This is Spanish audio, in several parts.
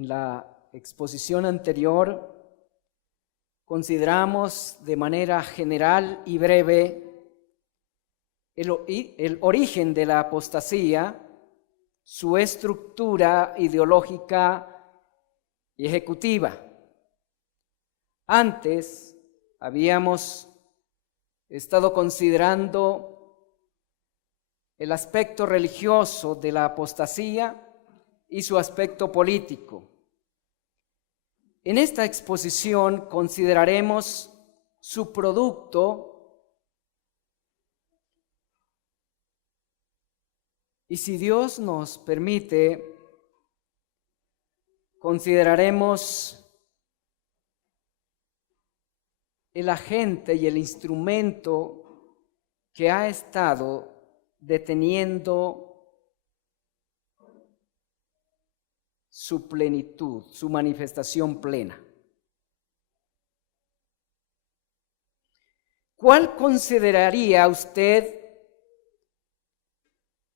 En la exposición anterior consideramos de manera general y breve el origen de la apostasía, su estructura ideológica y ejecutiva. Antes habíamos estado considerando el aspecto religioso de la apostasía y su aspecto político. En esta exposición consideraremos su producto y, si Dios nos permite, consideraremos el agente y el instrumento que ha estado deteniendo su plenitud, su manifestación plena. ¿Cuál consideraría usted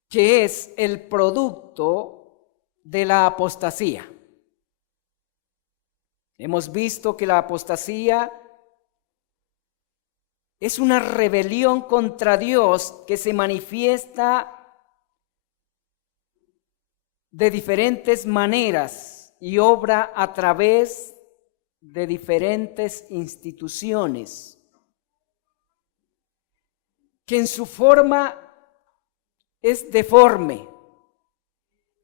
que es el producto de la apostasía? Hemos visto que la apostasía es una rebelión contra Dios que se manifiesta de diferentes maneras y obra a través de diferentes instituciones, que en su forma es deforme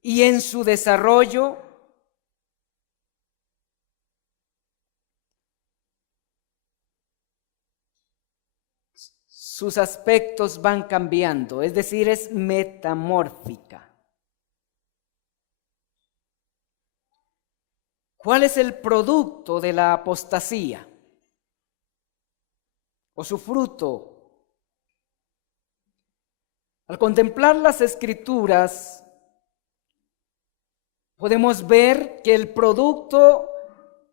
y en su desarrollo sus aspectos van cambiando, es decir, es metamórfica. ¿Cuál es el producto de la apostasía? ¿O su fruto? Al contemplar las Escrituras, podemos ver que el producto,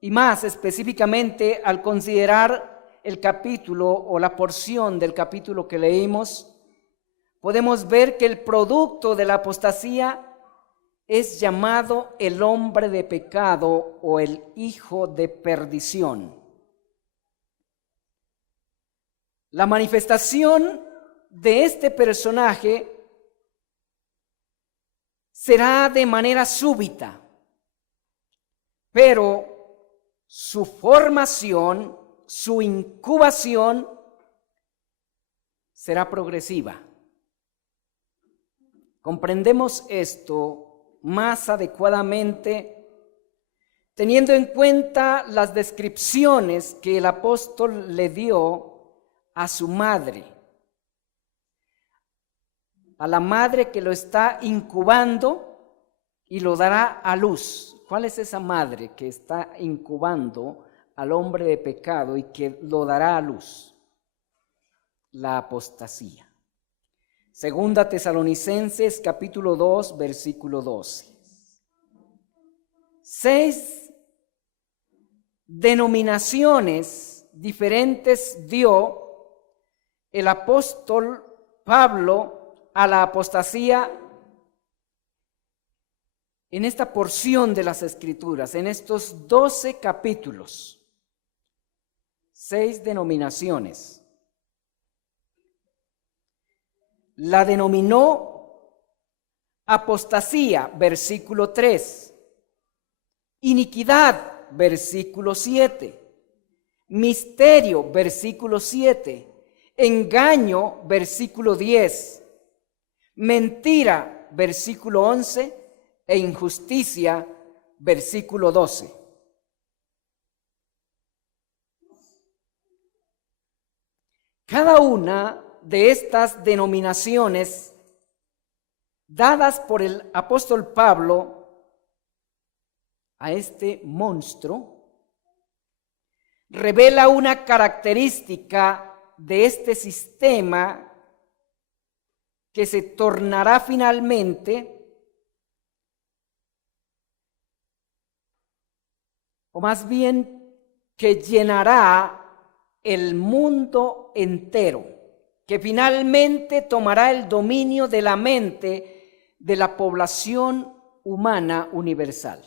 y más específicamente al considerar el capítulo o la porción del capítulo que leímos, podemos ver que el producto de la apostasía es llamado el hombre de pecado o el hijo de perdición. La manifestación de este personaje será de manera súbita, pero su formación, su incubación será progresiva. Comprendemos esto más adecuadamente teniendo en cuenta las descripciones que el apóstol le dio a su madre, a la madre que lo está incubando y lo dará a luz. ¿Cuál es esa madre que está incubando al hombre de pecado y que lo dará a luz? La apostasía. Segunda Tesalonicenses capítulo 2, versículo 12. 6 denominaciones diferentes dio el apóstol Pablo a la apostasía en esta porción de las Escrituras, en estos 12 capítulos. 6 denominaciones. La denominó apostasía, versículo 3, iniquidad, versículo 7, misterio, versículo 7, engaño, versículo 10, mentira, versículo 11, e injusticia, versículo 12. Cada una de estas denominaciones dadas por el apóstol Pablo a este monstruo revela una característica de este sistema que se tornará finalmente, o más bien que llenará el mundo entero, que finalmente tomará el dominio de la mente de la población humana universal.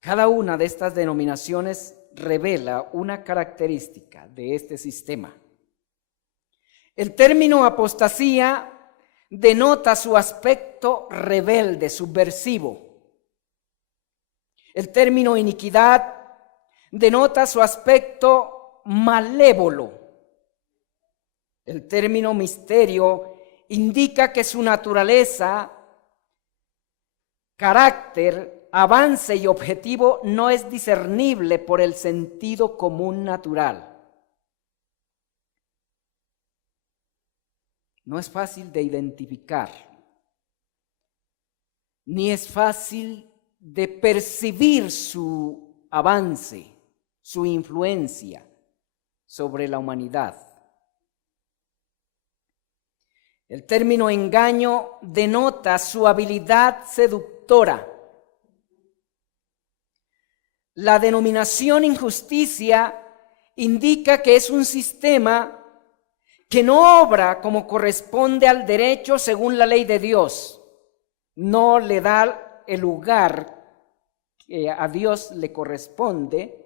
Cada una de estas denominaciones revela una característica de este sistema. El término apostasía denota su aspecto rebelde, subversivo. El término iniquidad denota su aspecto malévolo. El término misterio indica que su naturaleza, carácter, avance y objetivo no es discernible por el sentido común natural. No es fácil de identificar, ni es fácil de percibir su avance, su influencia sobre la humanidad. El término engaño denota su habilidad seductora. La denominación injusticia indica que es un sistema que no obra como corresponde al derecho según la ley de Dios. No le da el lugar que a Dios le corresponde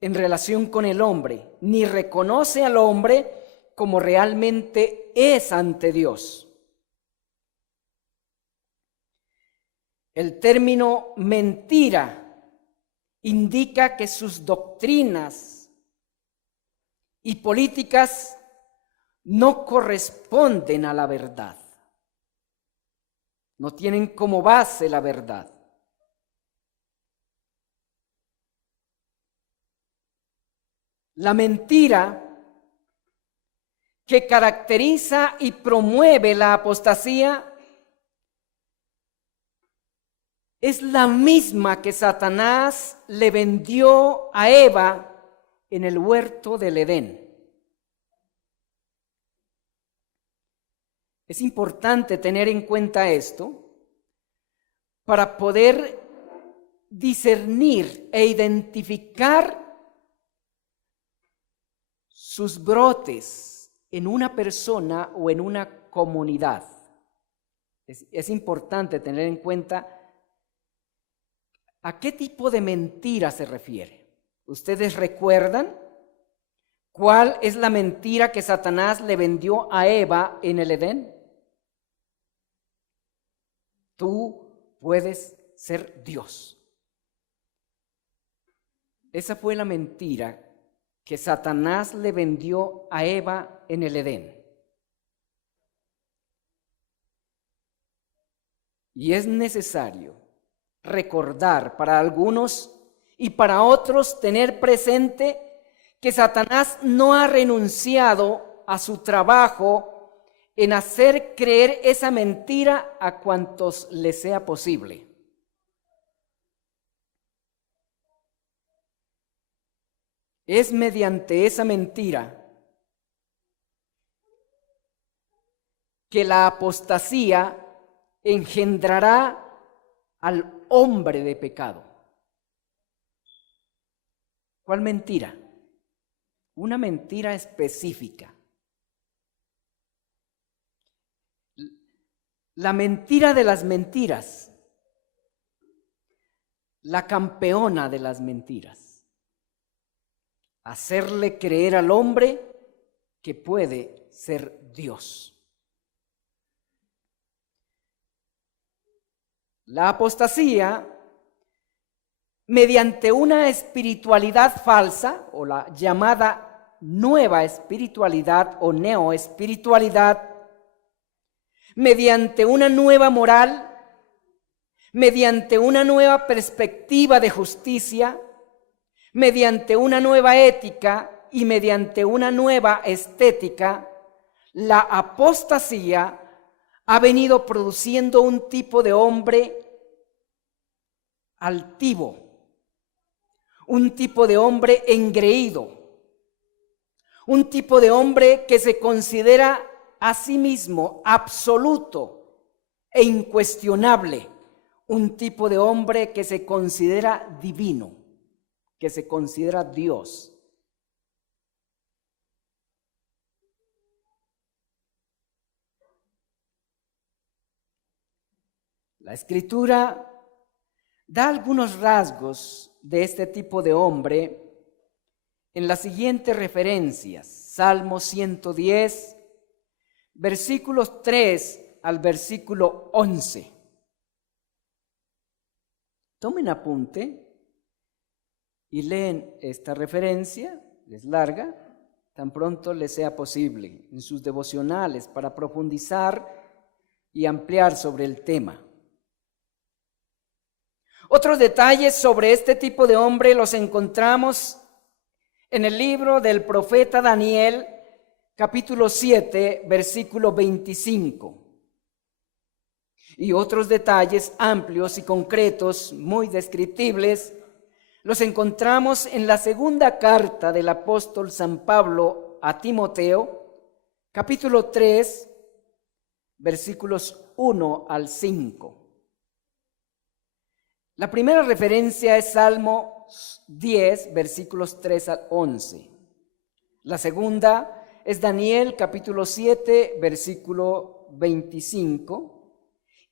en relación con el hombre, ni reconoce al hombre como realmente es ante Dios. El término mentira indica que sus doctrinas y políticas no corresponden a la verdad, no tienen como base la verdad. La mentira que caracteriza y promueve la apostasía es la misma que Satanás le vendió a Eva en el huerto del Edén. Es importante tener en cuenta esto para poder discernir e identificar sus brotes en una persona o en una comunidad. Es importante tener en cuenta a qué tipo de mentira se refiere. ¿Ustedes recuerdan cuál es la mentira que Satanás le vendió a Eva en el Edén? Tú puedes ser Dios. Esa fue la mentira que Satanás le vendió a Eva en el Edén. Y es necesario recordar para algunos y para otros tener presente que Satanás no ha renunciado a su trabajo en hacer creer esa mentira a cuantos les sea posible. Es mediante esa mentira que la apostasía engendrará al hombre de pecado. ¿Cuál mentira? Una mentira específica. La mentira de las mentiras, la campeona de las mentiras. Hacerle creer al hombre que puede ser Dios. La apostasía, mediante una espiritualidad falsa, o la llamada nueva espiritualidad o neoespiritualidad, mediante una nueva moral, mediante una nueva perspectiva de justicia, mediante una nueva ética y mediante una nueva estética, la apostasía ha venido produciendo un tipo de hombre altivo, un tipo de hombre engreído, un tipo de hombre que se considera a sí mismo absoluto e incuestionable, un tipo de hombre que se considera divino, que se considera Dios. La Escritura da algunos rasgos de este tipo de hombre en las siguientes referencias. Salmo 110, versículos 3 al versículo 11. Tomen apunte y leen esta referencia, es larga, tan pronto les sea posible, en sus devocionales para profundizar y ampliar sobre el tema. Otros detalles sobre este tipo de hombre los encontramos en el libro del profeta Daniel, capítulo 7, versículo 25. Y otros detalles amplios y concretos, muy descriptibles, los encontramos en la segunda carta del apóstol San Pablo a Timoteo, capítulo 3, versículos 1 al 5. La primera referencia es Salmo 10, versículos 3 al 11. La segunda es Daniel, capítulo 7, versículo 25.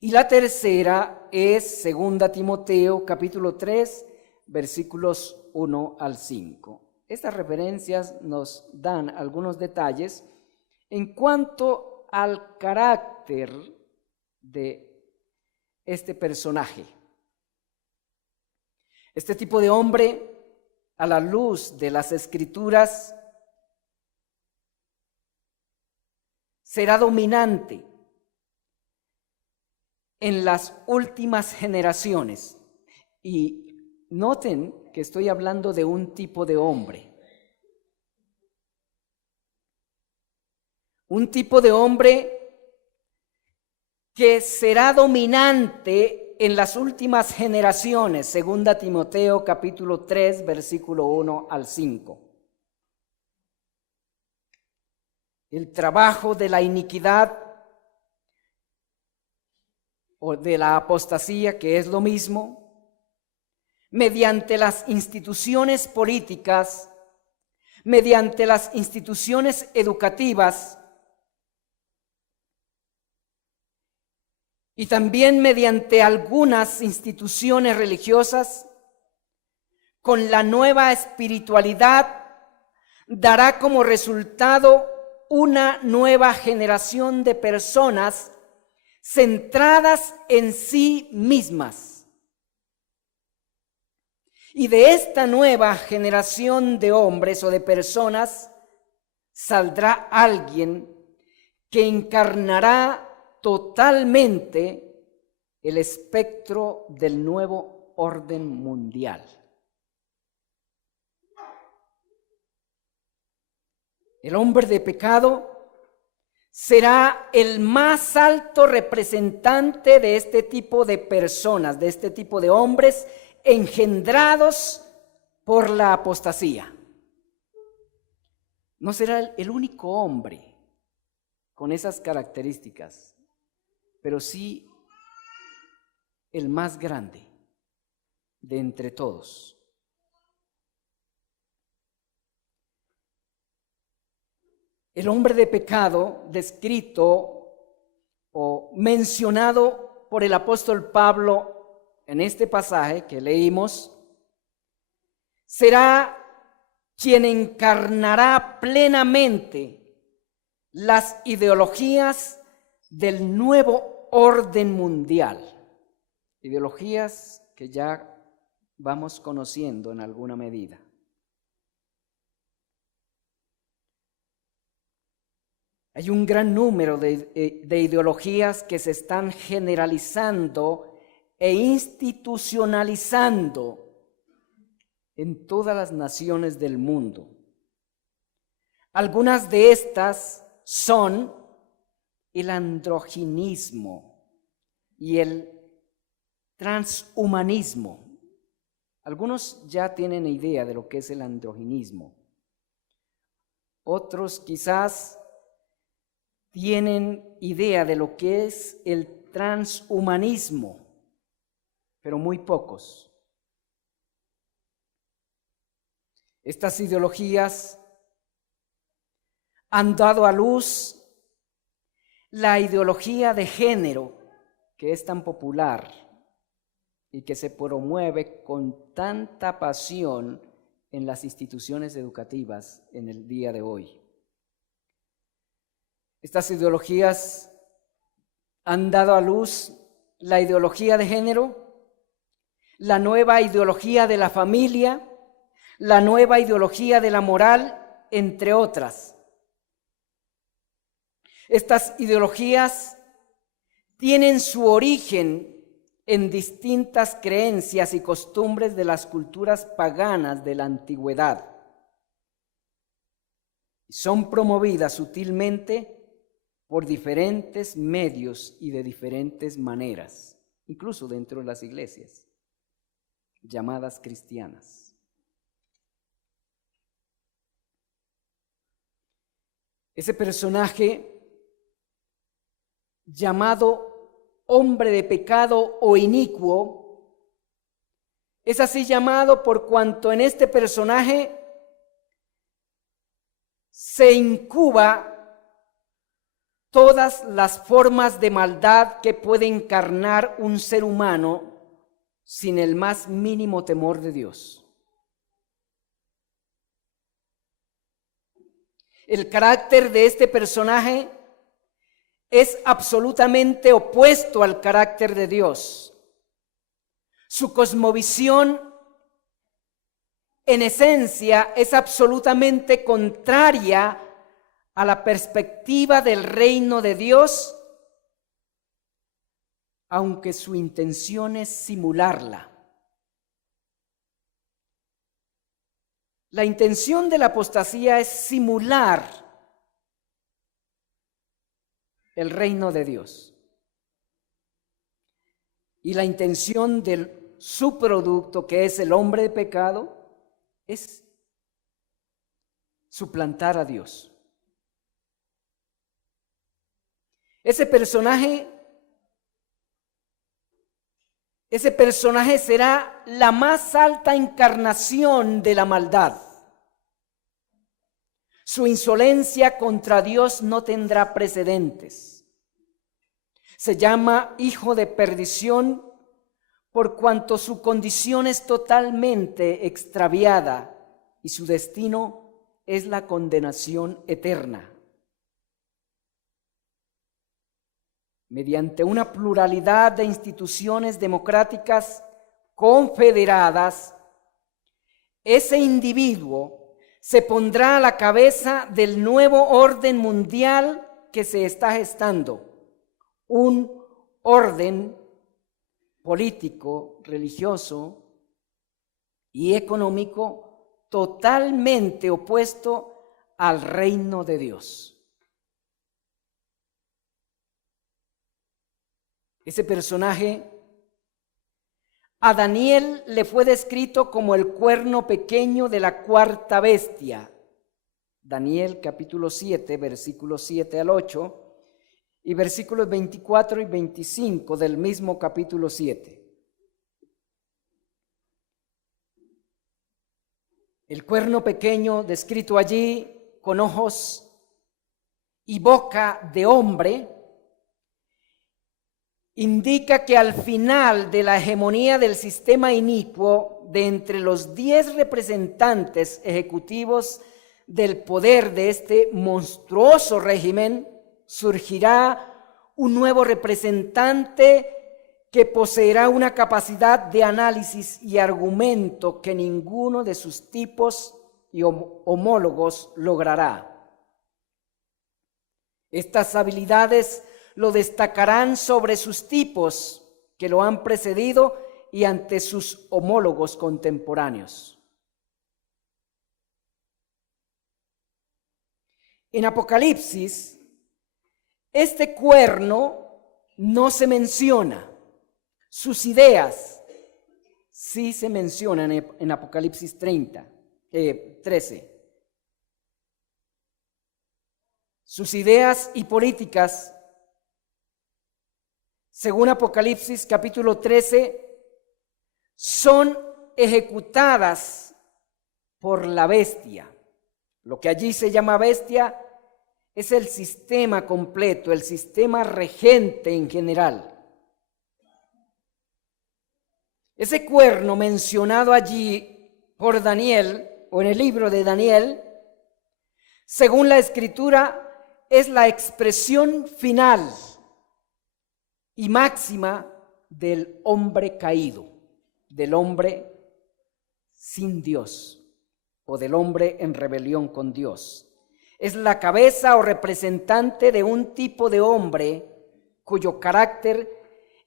Y la tercera es 2 Timoteo, capítulo 3, versículos 1 al 5. Estas referencias nos dan algunos detalles en cuanto al carácter de este personaje. Este tipo de hombre, a la luz de las Escrituras, será dominante en las últimas generaciones. Y noten que estoy hablando de un tipo de hombre. Un tipo de hombre que será dominante en las últimas generaciones, 2 Timoteo capítulo 3, versículo 1 al 5. El trabajo de la iniquidad o de la apostasía, que es lo mismo, mediante las instituciones políticas, mediante las instituciones educativas, y también mediante algunas instituciones religiosas, con la nueva espiritualidad, dará como resultado una nueva generación de personas centradas en sí mismas. Y de esta nueva generación de hombres o de personas saldrá alguien que encarnará totalmente el espectro del nuevo orden mundial. El hombre de pecado será el más alto representante de este tipo de personas, de este tipo de hombres engendrados por la apostasía. No será el único hombre con esas características, pero sí el más grande de entre todos. El hombre de pecado descrito o mencionado por el apóstol Pablo en este pasaje que leímos, será quien encarnará plenamente las ideologías del nuevo orden mundial, ideologías que ya vamos conociendo en alguna medida. Hay un gran número de ideologías que se están generalizando e institucionalizando en todas las naciones del mundo. Algunas de estas son el androginismo y el transhumanismo. Algunos ya tienen idea de lo que es el androginismo. Otros quizás tienen idea de lo que es el transhumanismo, pero muy pocos. Estas ideologías han dado a luz la ideología de género que es tan popular y que se promueve con tanta pasión en las instituciones educativas en el día de hoy. Estas ideologías han dado a luz la ideología de género, la nueva ideología de la familia, la nueva ideología de la moral, entre otras. Estas ideologías tienen su origen en distintas creencias y costumbres de las culturas paganas de la antigüedad. Son promovidas sutilmente por diferentes medios y de diferentes maneras, incluso dentro de las iglesias llamadas cristianas. Ese personaje llamado hombre de pecado o inicuo es así llamado por cuanto en este personaje se incuba todas las formas de maldad que puede encarnar un ser humano sin el más mínimo temor de Dios. El carácter de este personaje es absolutamente opuesto al carácter de Dios. Su cosmovisión, en esencia, es absolutamente contraria a la perspectiva del reino de Dios, aunque su intención es simularla. La intención de la apostasía es simular el reino de Dios. Y la intención de su producto, que es el hombre de pecado, es suplantar a Dios. Ese personaje será la más alta encarnación de la maldad. Su insolencia contra Dios no tendrá precedentes. Se llama hijo de perdición por cuanto su condición es totalmente extraviada y su destino es la condenación eterna. Mediante una pluralidad de instituciones democráticas confederadas, ese individuo se pondrá a la cabeza del nuevo orden mundial que se está gestando, un orden político, religioso y económico totalmente opuesto al reino de Dios. Ese personaje, a Daniel le fue descrito como el cuerno pequeño de la cuarta bestia. Daniel capítulo 7, versículos 7 al 8 y versículos 24 y 25 del mismo capítulo 7. El cuerno pequeño descrito allí con ojos y boca de hombre indica que al final de la hegemonía del sistema inicuo, de entre los 10 representantes ejecutivos del poder de este monstruoso régimen, surgirá un nuevo representante que poseerá una capacidad de análisis y argumento que ninguno de sus tipos y homólogos logrará. Estas habilidades lo destacarán sobre sus tipos que lo han precedido y ante sus homólogos contemporáneos. En Apocalipsis, este cuerno no se menciona. Sus ideas sí se mencionan en Apocalipsis 13. Sus ideas y políticas, según Apocalipsis capítulo 13, son ejecutadas por la bestia. Lo que allí se llama bestia es el sistema completo, el sistema regente en general. Ese cuerno mencionado allí por Daniel, o en el libro de Daniel, según la Escritura, es la expresión final y máxima del hombre caído, del hombre sin Dios o del hombre en rebelión con Dios. Es la cabeza o representante de un tipo de hombre cuyo carácter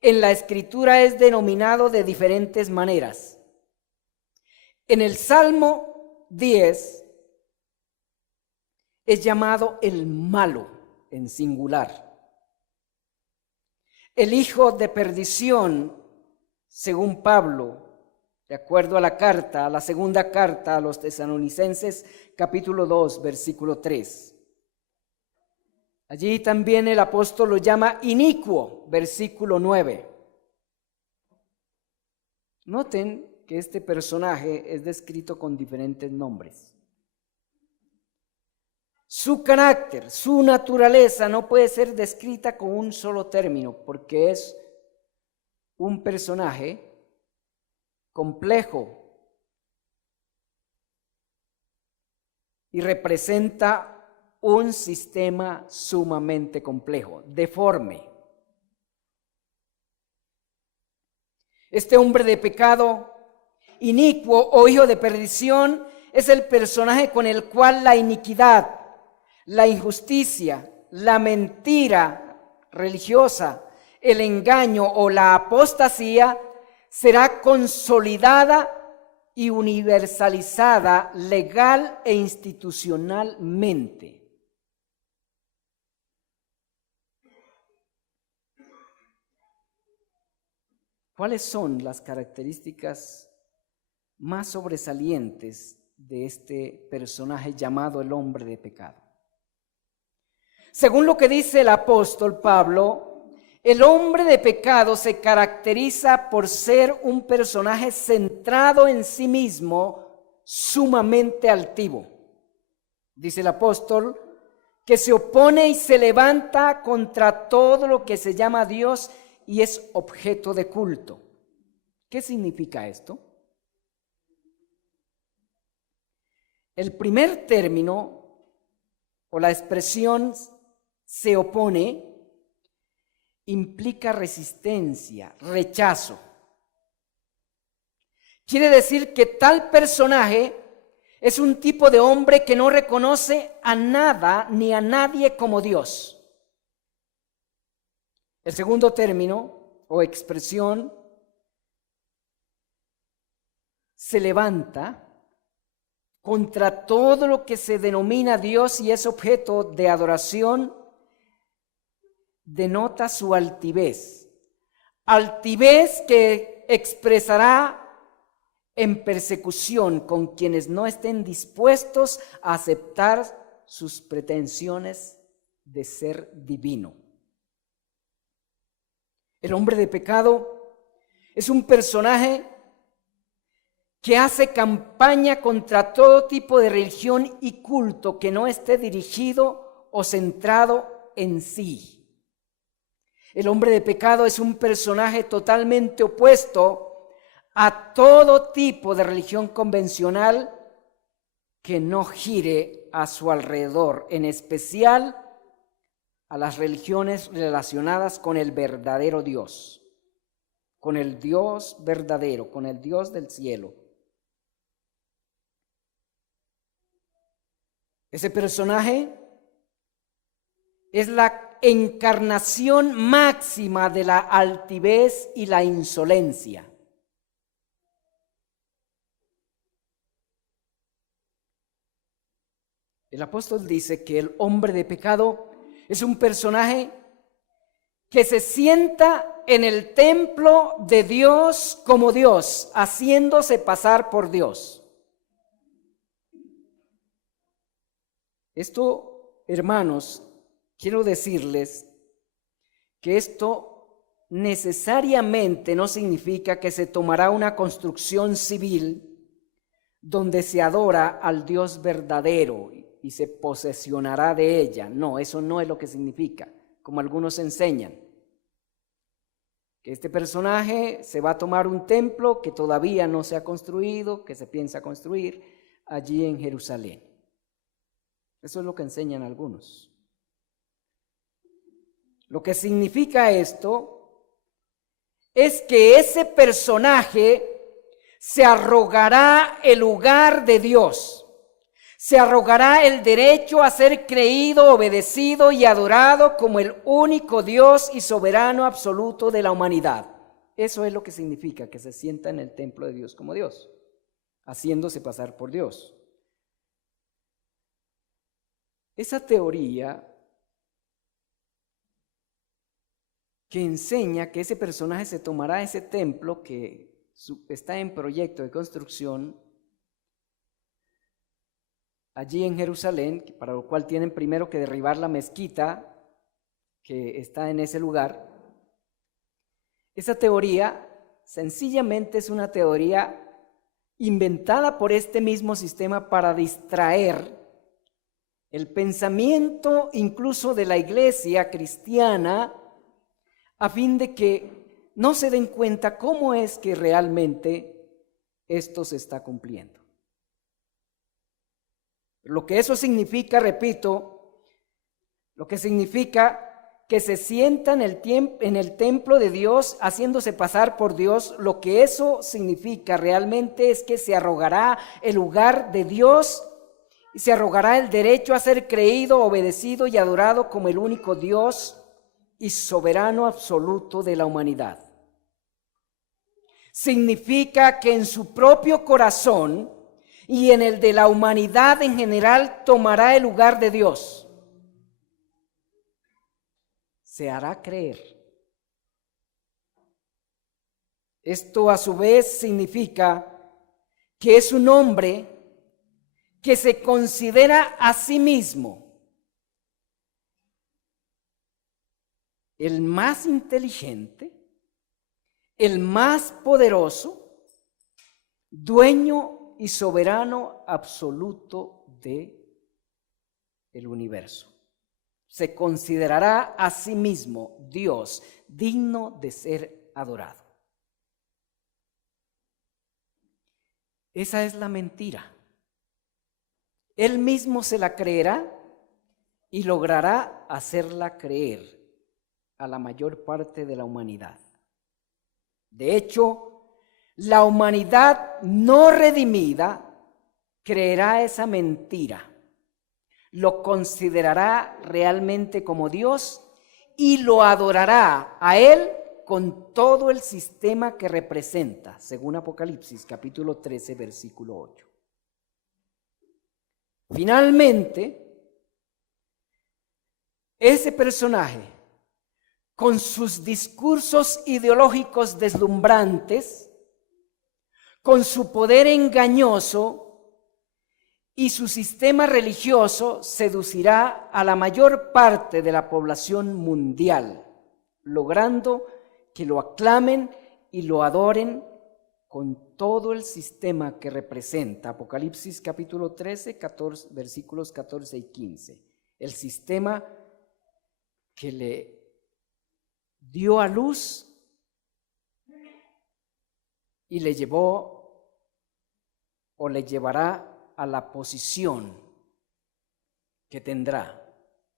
en la Escritura es denominado de diferentes maneras. En el Salmo 10 es llamado el malo en singular. El hijo de perdición, según Pablo, de acuerdo a la segunda carta a los Tesalonicenses, capítulo 2, versículo 3. Allí también el apóstol lo llama inicuo, versículo 9. Noten que este personaje es descrito con diferentes nombres. Su carácter, su naturaleza no puede ser descrita con un solo término, porque es un personaje complejo y representa un sistema sumamente complejo, deforme. Este hombre de pecado, inicuo o hijo de perdición, es el personaje con el cual la iniquidad, la injusticia, la mentira religiosa, el engaño o la apostasía será consolidada y universalizada legal e institucionalmente. ¿Cuáles son las características más sobresalientes de este personaje llamado el hombre de pecado? Según lo que dice el apóstol Pablo, el hombre de pecado se caracteriza por ser un personaje centrado en sí mismo, sumamente altivo. Dice el apóstol que se opone y se levanta contra todo lo que se llama Dios y es objeto de culto. ¿Qué significa esto? El primer término o la expresión se opone implica resistencia, rechazo. Quiere decir que tal personaje es un tipo de hombre que no reconoce a nada ni a nadie como Dios. El segundo término o expresión se levanta contra todo lo que se denomina Dios y es objeto de adoración, denota su altivez. Altivez que expresará en persecución con quienes no estén dispuestos a aceptar sus pretensiones de ser divino. El hombre de pecado es un personaje que hace campaña contra todo tipo de religión y culto que no esté dirigido o centrado en sí. El hombre de pecado es un personaje totalmente opuesto a todo tipo de religión convencional que no gire a su alrededor, en especial a las religiones relacionadas con el verdadero Dios, con el Dios verdadero, con el Dios del cielo. Ese personaje es la encarnación máxima de la altivez y la insolencia. El apóstol dice que el hombre de pecado es un personaje que se sienta en el templo de Dios como Dios, haciéndose pasar por Dios. Esto, hermanos, quiero decirles que esto necesariamente no significa que se tomará una construcción civil donde se adora al Dios verdadero y se posesionará de ella. No, eso no es lo que significa, como algunos enseñan, que este personaje se va a tomar un templo que todavía no se ha construido, que se piensa construir allí en Jerusalén. Eso es lo que enseñan algunos. Lo que significa esto es que ese personaje se arrogará el lugar de Dios, se arrogará el derecho a ser creído, obedecido y adorado como el único Dios y soberano absoluto de la humanidad. Eso es lo que significa que se sienta en el templo de Dios como Dios, haciéndose pasar por Dios. Esa teoría que enseña que ese personaje se tomará ese templo que está en proyecto de construcción allí en Jerusalén, para lo cual tienen primero que derribar la mezquita que está en ese lugar. Esa teoría sencillamente es una teoría inventada por este mismo sistema para distraer el pensamiento incluso de la iglesia cristiana, a fin de que no se den cuenta cómo es que realmente esto se está cumpliendo. Lo que eso significa, repito, lo que significa que se sienta en el templo de Dios haciéndose pasar por Dios, lo que eso significa realmente es que se arrogará el lugar de Dios y se arrogará el derecho a ser creído, obedecido y adorado como el único Dios y soberano absoluto de la humanidad. Significa que en su propio corazón y en el de la humanidad en general tomará el lugar de Dios. Se hará creer. Esto a su vez significa que es un hombre que se considera a sí mismo el más inteligente, el más poderoso, dueño y soberano absoluto del universo. Se considerará a sí mismo Dios, digno de ser adorado. Esa es la mentira. Él mismo se la creerá y logrará hacerla creer a la mayor parte de la humanidad. De hecho, la humanidad no redimida creerá esa mentira, lo considerará realmente como Dios y lo adorará a Él con todo el sistema que representa, según Apocalipsis capítulo 13, versículo 8. Finalmente, ese personaje, con sus discursos ideológicos deslumbrantes, con su poder engañoso y su sistema religioso, seducirá a la mayor parte de la población mundial, logrando que lo aclamen y lo adoren con todo el sistema que representa. Apocalipsis capítulo 13, versículos 14 y 15. El sistema que le dio a luz y le llevó o le llevará a la posición que tendrá.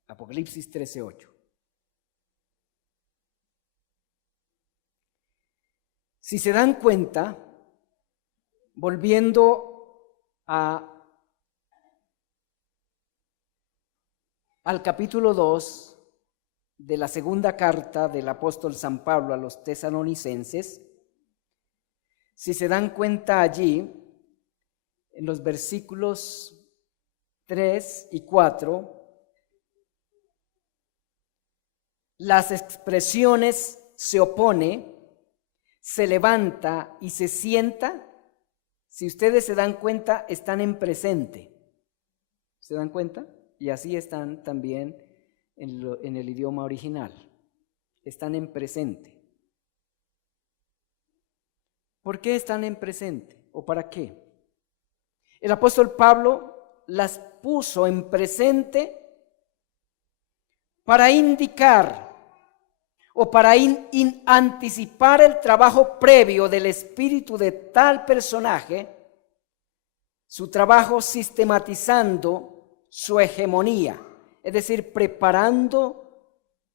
Apocalipsis 13:8. Si se dan cuenta, volviendo al capítulo 2 de la segunda carta del apóstol San Pablo a los tesalonicenses, si se dan cuenta allí, en los versículos 3 y 4, las expresiones se opone, se levanta y se sienta, si ustedes se dan cuenta, están en presente. ¿Se dan cuenta? Y así están también en el idioma original. Están en presente. ¿Por qué están en presente? ¿O para qué? El apóstol Pablo las puso en presente para indicar o para anticipar el trabajo previo del espíritu de tal personaje, su trabajo sistematizando su hegemonía, es decir, preparando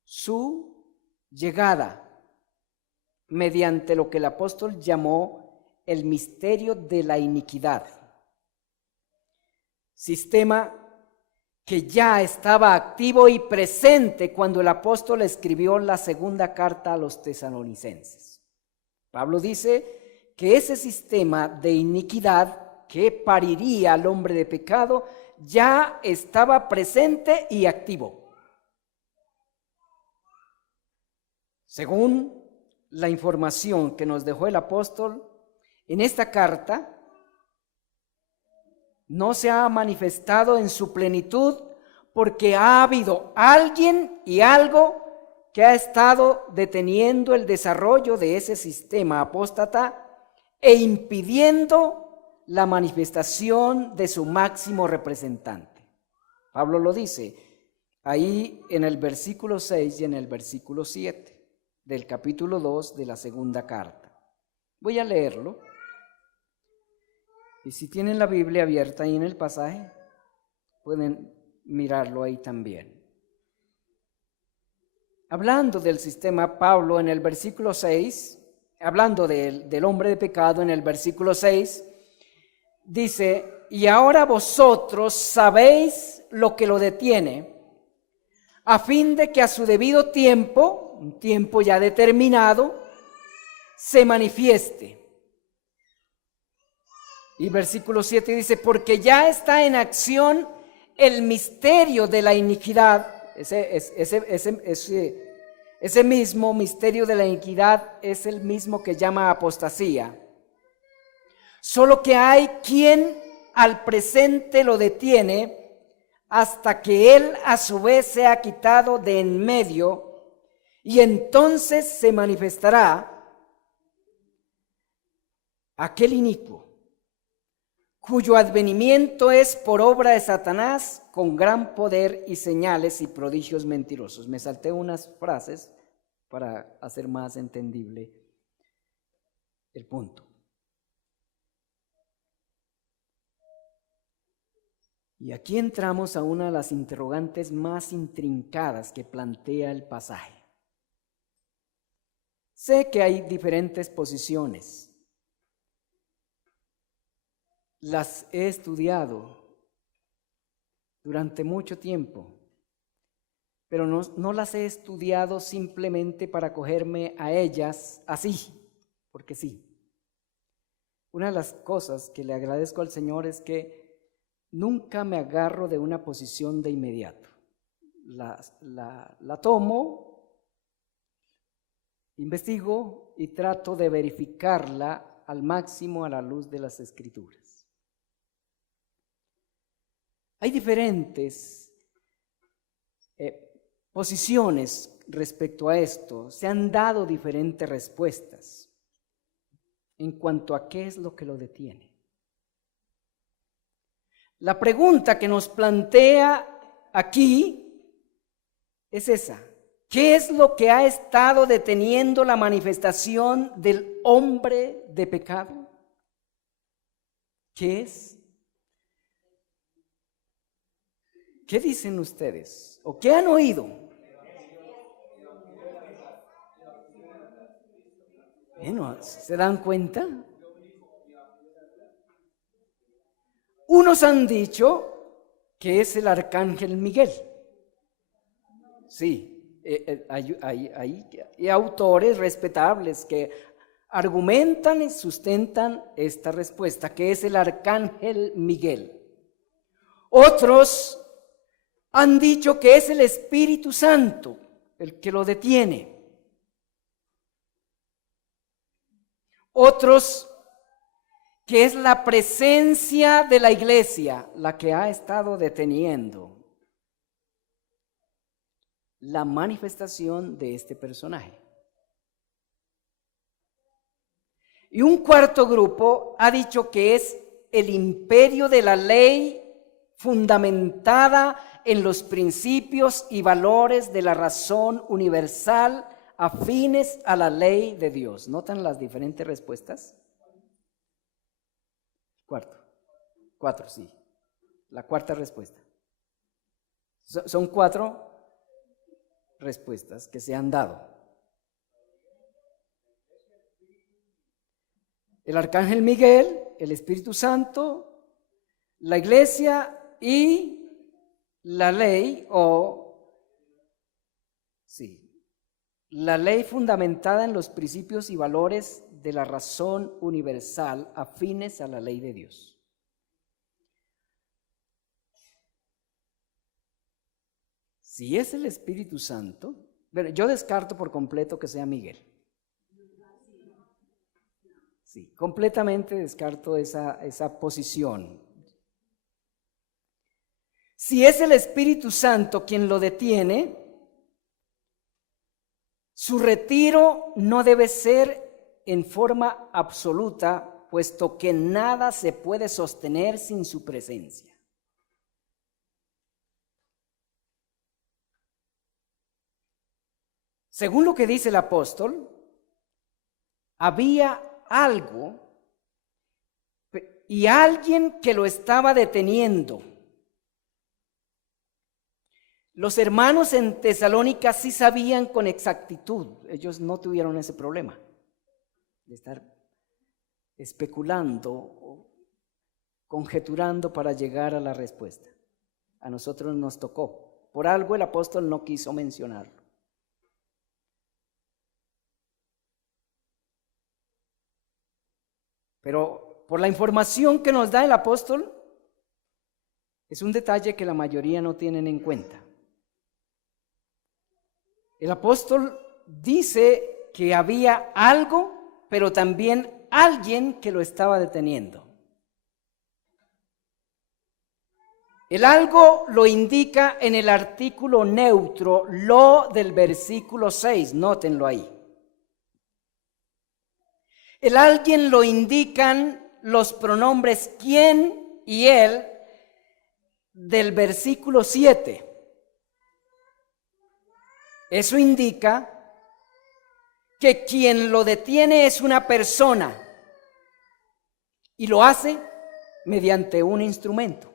su llegada mediante lo que el apóstol llamó el misterio de la iniquidad. Sistema que ya estaba activo y presente cuando el apóstol escribió la segunda carta a los tesalonicenses. Pablo dice que ese sistema de iniquidad que pariría al hombre de pecado ya estaba presente y activo. Según la información que nos dejó el apóstol, en esta carta no se ha manifestado en su plenitud porque ha habido alguien y algo que ha estado deteniendo el desarrollo de ese sistema apóstata e impidiendo la manifestación de su máximo representante. Pablo lo dice ahí en el versículo 6 y en el versículo 7 del capítulo 2 de la segunda carta. Voy a leerlo. Y si tienen la Biblia abierta ahí en el pasaje, pueden mirarlo ahí también. Hablando del sistema, Pablo en el versículo 6, hablando del hombre de pecado en el versículo 6, dice: y ahora vosotros sabéis lo que lo detiene, a fin de que a su debido tiempo, un tiempo ya determinado, se manifieste. Y versículo 7 dice: porque ya está en acción el misterio de la iniquidad. Ese mismo misterio de la iniquidad es el mismo que llama apostasía. Solo que hay quien al presente lo detiene hasta que él a su vez sea quitado de en medio, y entonces se manifestará aquel inicuo, cuyo advenimiento es por obra de Satanás, con gran poder y señales y prodigios mentirosos. Me salté unas frases para hacer más entendible el punto. Y aquí entramos a una de las interrogantes más intrincadas que plantea el pasaje. Sé que hay diferentes posiciones. Las he estudiado durante mucho tiempo, pero no las he estudiado simplemente para acogerme a ellas así, porque sí. Una de las cosas que le agradezco al Señor es que nunca me agarro de una posición de inmediato. La tomo, investigo y trato de verificarla al máximo a la luz de las Escrituras. Hay diferentes posiciones respecto a esto. Se han dado diferentes respuestas en cuanto a qué es lo que lo detiene. La pregunta que nos plantea aquí es esa: ¿qué es lo que ha estado deteniendo la manifestación del hombre de pecado? ¿Qué es? ¿Qué dicen ustedes? ¿O qué han oído? Bueno, ¿se dan cuenta? Unos han dicho que es el arcángel Miguel. Sí, hay autores respetables que argumentan y sustentan esta respuesta, que es el arcángel Miguel. Otros han dicho que es el Espíritu Santo el que lo detiene. Otros que es la presencia de la iglesia la que ha estado deteniendo la manifestación de este personaje. Y un cuarto grupo ha dicho que es el imperio de la ley fundamentada en los principios y valores de la razón universal afines a la ley de Dios. ¿Notan las diferentes respuestas? Cuatro, sí. La cuarta respuesta. Son 4 respuestas que se han dado. El arcángel Miguel, el Espíritu Santo, la iglesia y la ley, la ley fundamentada en los principios y valores de la razón universal afines a la ley de Dios. Si es el Espíritu Santo, yo descarto por completo que sea Miguel. Sí, completamente descarto esa posición. Si es el Espíritu Santo quien lo detiene, su retiro no debe ser en forma absoluta, puesto que nada se puede sostener sin su presencia. Según lo que dice el apóstol, había algo y alguien que lo estaba deteniendo. Los hermanos en Tesalónica sí sabían con exactitud, ellos no tuvieron ese problema de estar especulando o conjeturando para llegar a la respuesta. A nosotros nos tocó. Por algo el apóstol no quiso mencionarlo. Pero por la información que nos da el apóstol, es un detalle que la mayoría no tienen en cuenta. El apóstol dice que había algo, pero también alguien que lo estaba deteniendo. El algo lo indica en el artículo neutro, lo del versículo 6, nótenlo ahí. El alguien lo indican los pronombres quién y él del versículo 7. Eso indica que quien lo detiene es una persona y lo hace mediante un instrumento.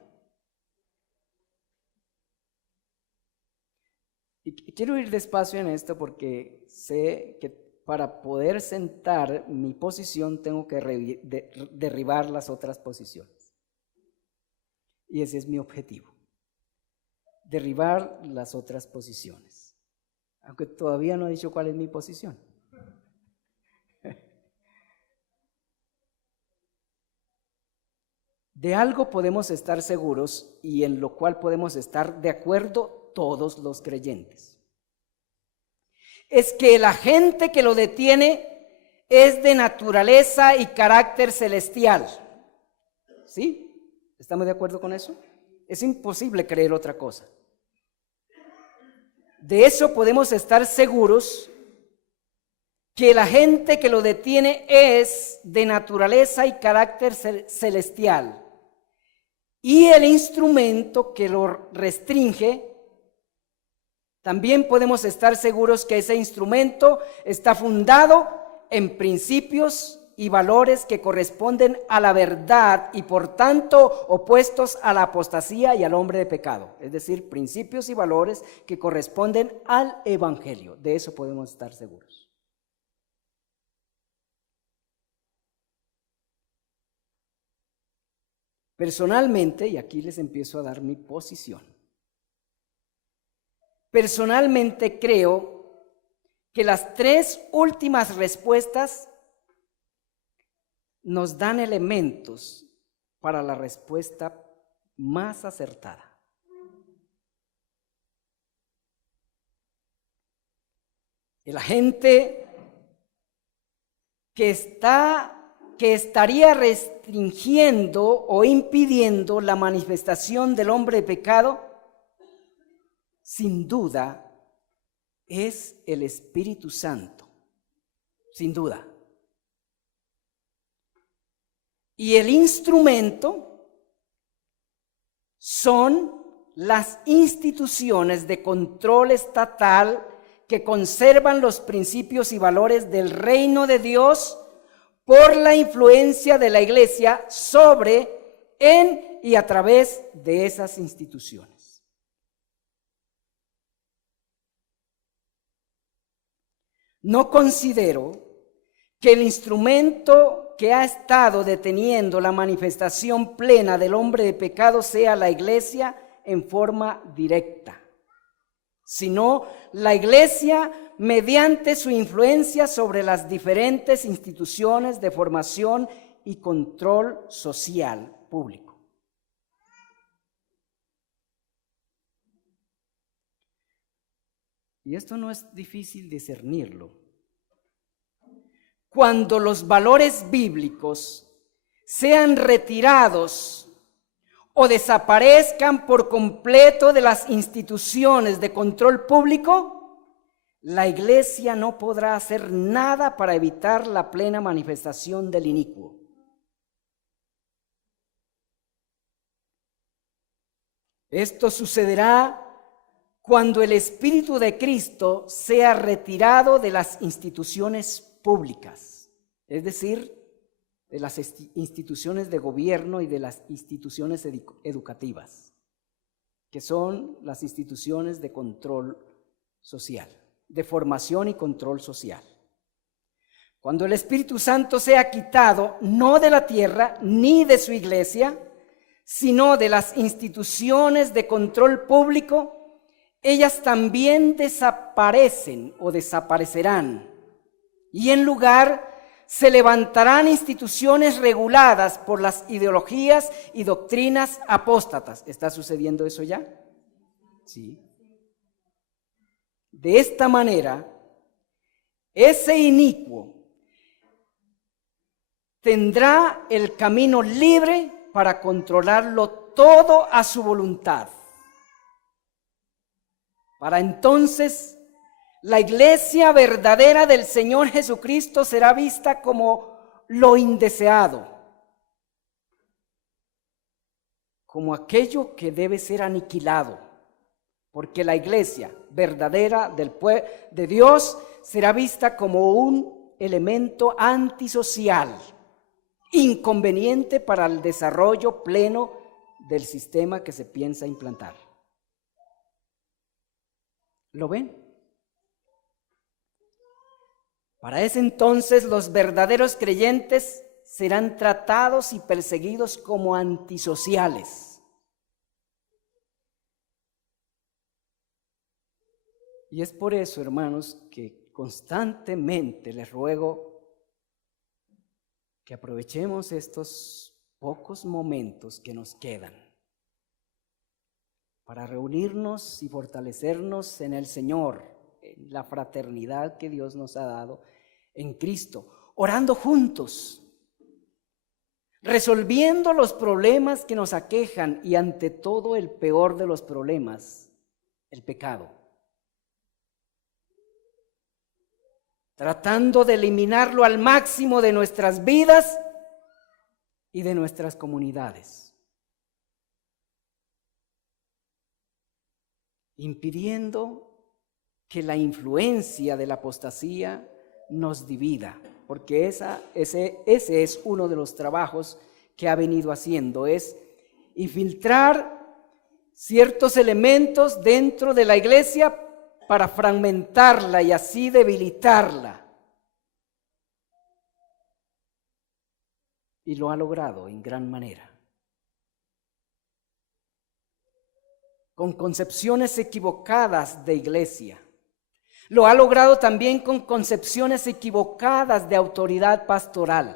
Y quiero ir despacio en esto porque sé que para poder sentar mi posición tengo que derribar las otras posiciones. Y ese es mi objetivo, derribar las otras posiciones. Aunque todavía no he dicho cuál es mi posición. De algo podemos estar seguros y en lo cual podemos estar de acuerdo todos los creyentes. Es que el agente que lo detiene es de naturaleza y carácter celestial. ¿Sí? ¿Estamos de acuerdo con eso? Es imposible creer otra cosa. De eso podemos estar seguros, que el agente que lo detiene es de naturaleza y carácter celestial. Y el instrumento que lo restringe, también podemos estar seguros que ese instrumento está fundado en principios y valores que corresponden a la verdad y por tanto opuestos a la apostasía y al hombre de pecado. Es decir, principios y valores que corresponden al evangelio. De eso podemos estar seguros. Personalmente, y aquí les empiezo a dar mi posición. Personalmente creo que las 3 últimas respuestas nos dan elementos para la respuesta más acertada. El agente que estaría restringiendo o impidiendo la manifestación del hombre de pecado, sin duda, es el Espíritu Santo, sin duda. Y el instrumento son las instituciones de control estatal que conservan los principios y valores del reino de Dios por la influencia de la iglesia sobre, en y a través de esas instituciones. No considero que el instrumento que ha estado deteniendo la manifestación plena del hombre de pecado sea la iglesia en forma directa, sino la iglesia mediante su influencia sobre las diferentes instituciones de formación y control social público. Y esto no es difícil discernirlo. Cuando los valores bíblicos sean retirados o desaparezcan por completo de las instituciones de control público, la iglesia no podrá hacer nada para evitar la plena manifestación del inicuo. Esto sucederá cuando el Espíritu de Cristo sea retirado de las instituciones públicas, es decir, de las instituciones de gobierno y de las instituciones educativas, que son las instituciones de control social, de formación y control social. Cuando el Espíritu Santo sea quitado, no de la tierra ni de su iglesia, sino de las instituciones de control público, ellas también desaparecen o desaparecerán. Y en lugar se levantarán instituciones reguladas por las ideologías y doctrinas apóstatas. ¿Está sucediendo eso ya? Sí. De esta manera, ese inicuo tendrá el camino libre para controlarlo todo a su voluntad. Para entonces, la iglesia verdadera del Señor Jesucristo será vista como lo indeseado, como aquello que debe ser aniquilado, porque la iglesia verdadera de Dios será vista como un elemento antisocial, inconveniente para el desarrollo pleno del sistema que se piensa implantar. ¿Lo ven? Para ese entonces los verdaderos creyentes serán tratados y perseguidos como antisociales. Y es por eso, hermanos, que constantemente les ruego que aprovechemos estos pocos momentos que nos quedan para reunirnos y fortalecernos en el Señor, en la fraternidad que Dios nos ha dado en Cristo, orando juntos, resolviendo los problemas que nos aquejan y ante todo el peor de los problemas, el pecado. Tratando de eliminarlo al máximo de nuestras vidas y de nuestras comunidades, impidiendo que la influencia de la apostasía nos divida, porque ese es uno de los trabajos que ha venido haciendo, es infiltrar ciertos elementos dentro de la iglesia para fragmentarla y así debilitarla. Y lo ha logrado en gran manera. Con concepciones equivocadas de iglesia. Lo ha logrado también con concepciones equivocadas de autoridad pastoral.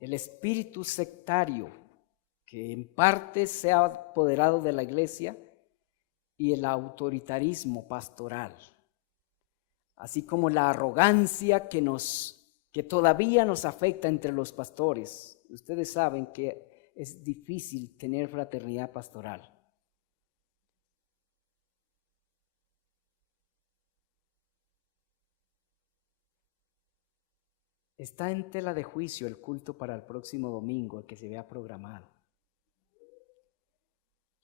El espíritu sectario que en parte se ha apoderado de la iglesia y el autoritarismo pastoral, así como la arrogancia que todavía nos afecta entre los pastores. Ustedes saben que es difícil tener fraternidad pastoral. Está en tela de juicio el culto para el próximo domingo, el que se vea programado.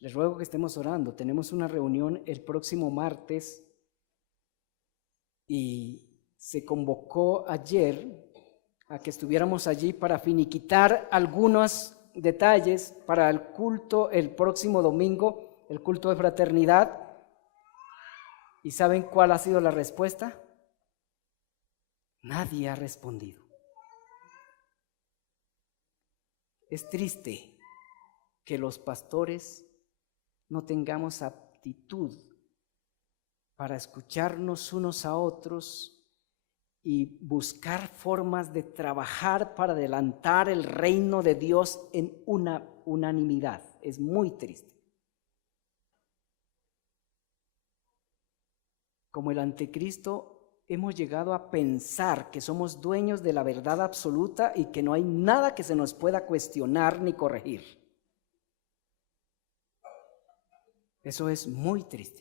Les ruego que estemos orando. Tenemos una reunión el próximo martes y se convocó ayer a que estuviéramos allí para finiquitar algunos detalles para el culto el próximo domingo, el culto de fraternidad. ¿Y saben cuál ha sido la respuesta? Nadie ha respondido. Es triste que los pastores no tengamos aptitud para escucharnos unos a otros y buscar formas de trabajar para adelantar el reino de Dios en una unanimidad. Es muy triste. Como el anticristo, hemos llegado a pensar que somos dueños de la verdad absoluta y que no hay nada que se nos pueda cuestionar ni corregir. Eso es muy triste.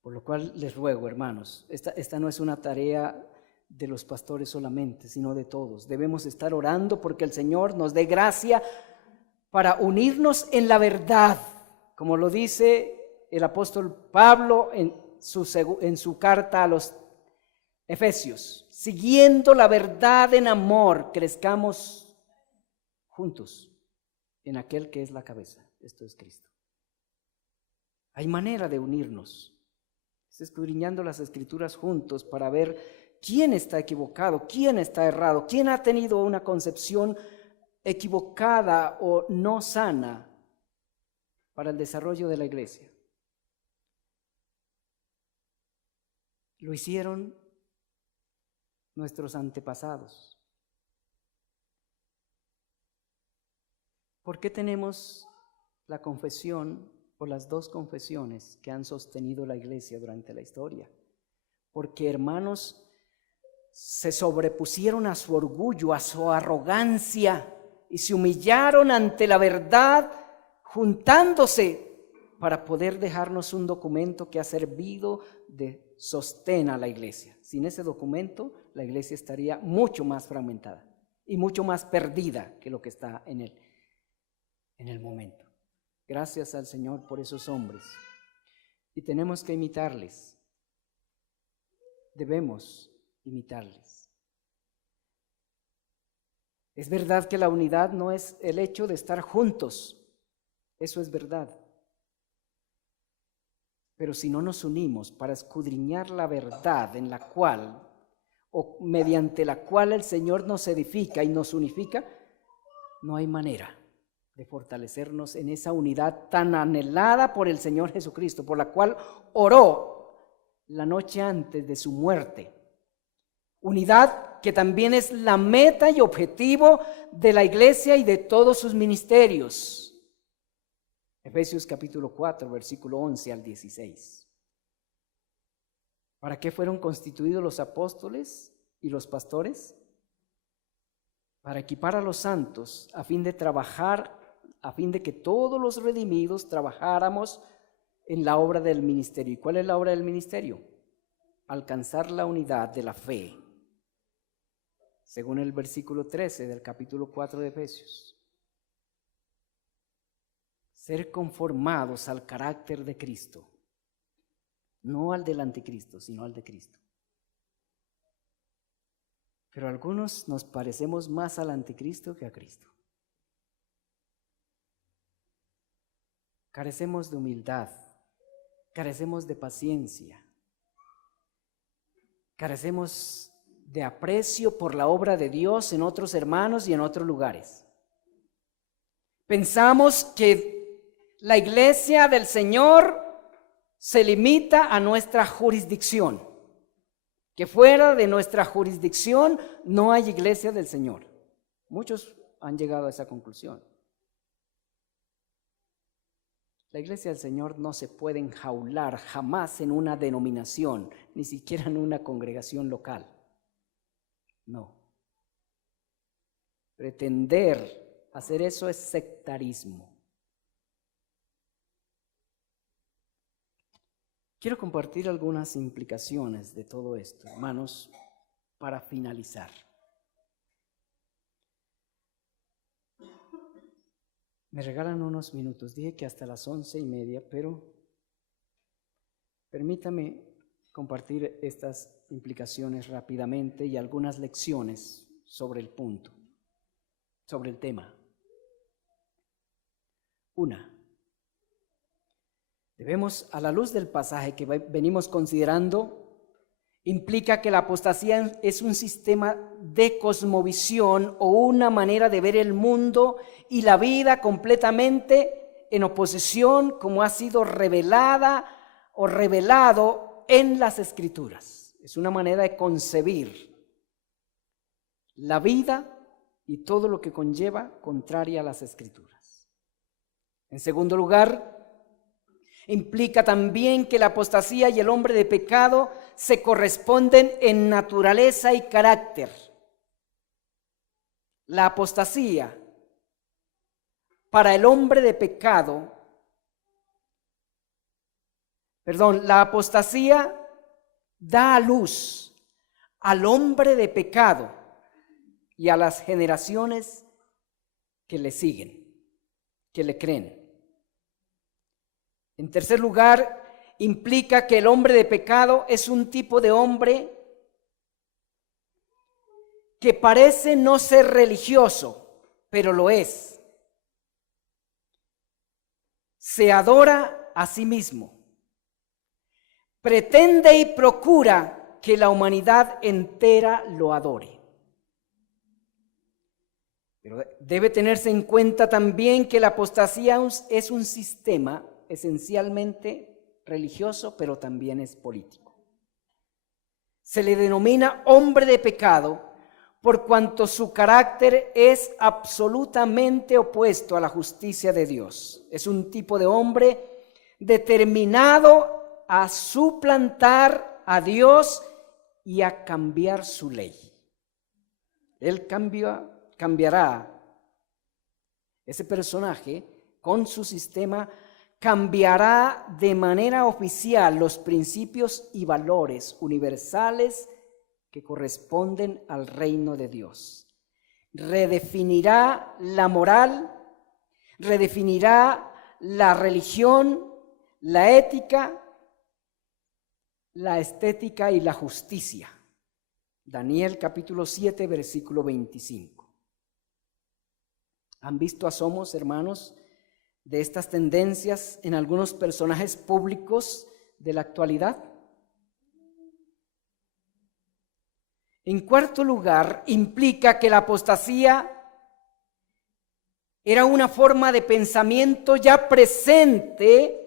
Por lo cual les ruego, hermanos, esta no es una tarea de los pastores solamente, sino de todos. Debemos estar orando porque el Señor nos dé gracia para unirnos en la verdad, como lo dice el apóstol Pablo en su carta a los Efesios. Siguiendo la verdad en amor, crezcamos juntos en aquel que es la cabeza. Esto es Cristo. Hay manera de unirnos, escudriñando las Escrituras juntos para ver quién está equivocado, quién está errado, quién ha tenido una concepción equivocada o no sana para el desarrollo de la iglesia. Lo hicieron nuestros antepasados. ¿Por qué tenemos la confesión o las dos confesiones que han sostenido la iglesia durante la historia? Porque hermanos se sobrepusieron a su orgullo, a su arrogancia y se humillaron ante la verdad, juntándose para poder dejarnos un documento que ha servido de sostén a la iglesia. Sin ese documento, la iglesia estaría mucho más fragmentada y mucho más perdida que lo que está en el momento. Gracias al Señor por esos hombres. Y tenemos que imitarles. Debemos imitarles. Es verdad que la unidad no es el hecho de estar juntos. Eso es verdad. Pero si no nos unimos para escudriñar la verdad en la cual o mediante la cual el Señor nos edifica y nos unifica, no hay manera de fortalecernos en esa unidad tan anhelada por el Señor Jesucristo, por la cual oró la noche antes de su muerte. Unidad que también es la meta y objetivo de la iglesia y de todos sus ministerios. Efesios capítulo 4, versículo 11 al 16. ¿Para qué fueron constituidos los apóstoles y los pastores? Para equipar a los santos, a fin de que todos los redimidos trabajáramos en la obra del ministerio. ¿Y cuál es la obra del ministerio? Alcanzar la unidad de la fe, según el versículo 13 del capítulo 4 de Efesios. Ser conformados al carácter de Cristo, no al del anticristo, sino al de Cristo. Pero algunos nos parecemos más al anticristo que a Cristo. Carecemos de humildad, carecemos de paciencia, carecemos de aprecio por la obra de Dios en otros hermanos y en otros lugares. Pensamos que la iglesia del Señor se limita a nuestra jurisdicción, que fuera de nuestra jurisdicción no hay iglesia del Señor. Muchos han llegado a esa conclusión. La iglesia del Señor no se puede enjaular jamás en una denominación, ni siquiera en una congregación local. No. Pretender hacer eso es sectarismo. Quiero compartir algunas implicaciones de todo esto, hermanos, para finalizar. Me regalan unos minutos. Dije que hasta las 11:30, pero permítame compartir estas implicaciones rápidamente y algunas lecciones sobre el punto, sobre el tema. Una, debemos, a la luz del pasaje que venimos considerando, implica que la apostasía es un sistema de cosmovisión o una manera de ver el mundo y la vida completamente en oposición, como ha sido revelada o revelado en las Escrituras. Es una manera de concebir la vida y todo lo que conlleva contraria a las Escrituras. En segundo lugar, implica también que la apostasía y el hombre de pecado se corresponden en naturaleza y carácter. La apostasía para el hombre de pecado, la apostasía da a luz al hombre de pecado y a las generaciones que le siguen, que le creen. En tercer lugar, implica que el hombre de pecado es un tipo de hombre que parece no ser religioso, pero lo es. Se adora a sí mismo. Pretende y procura que la humanidad entera lo adore. Pero debe tenerse en cuenta también que la apostasía es un sistema esencialmente religioso, pero también es político. Se le denomina hombre de pecado por cuanto su carácter es absolutamente opuesto a la justicia de Dios. Es un tipo de hombre determinado a suplantar a Dios y a cambiar su ley. Él cambiará. Ese personaje, con su sistema, cambiará de manera oficial los principios y valores universales que corresponden al reino de Dios. Redefinirá la moral, redefinirá la religión, la ética, la estética y la justicia. Daniel capítulo 7, versículo 25. ¿Han visto asomos, hermanos, de estas tendencias en algunos personajes públicos de la actualidad? En cuarto lugar, implica que la apostasía era una forma de pensamiento ya presente,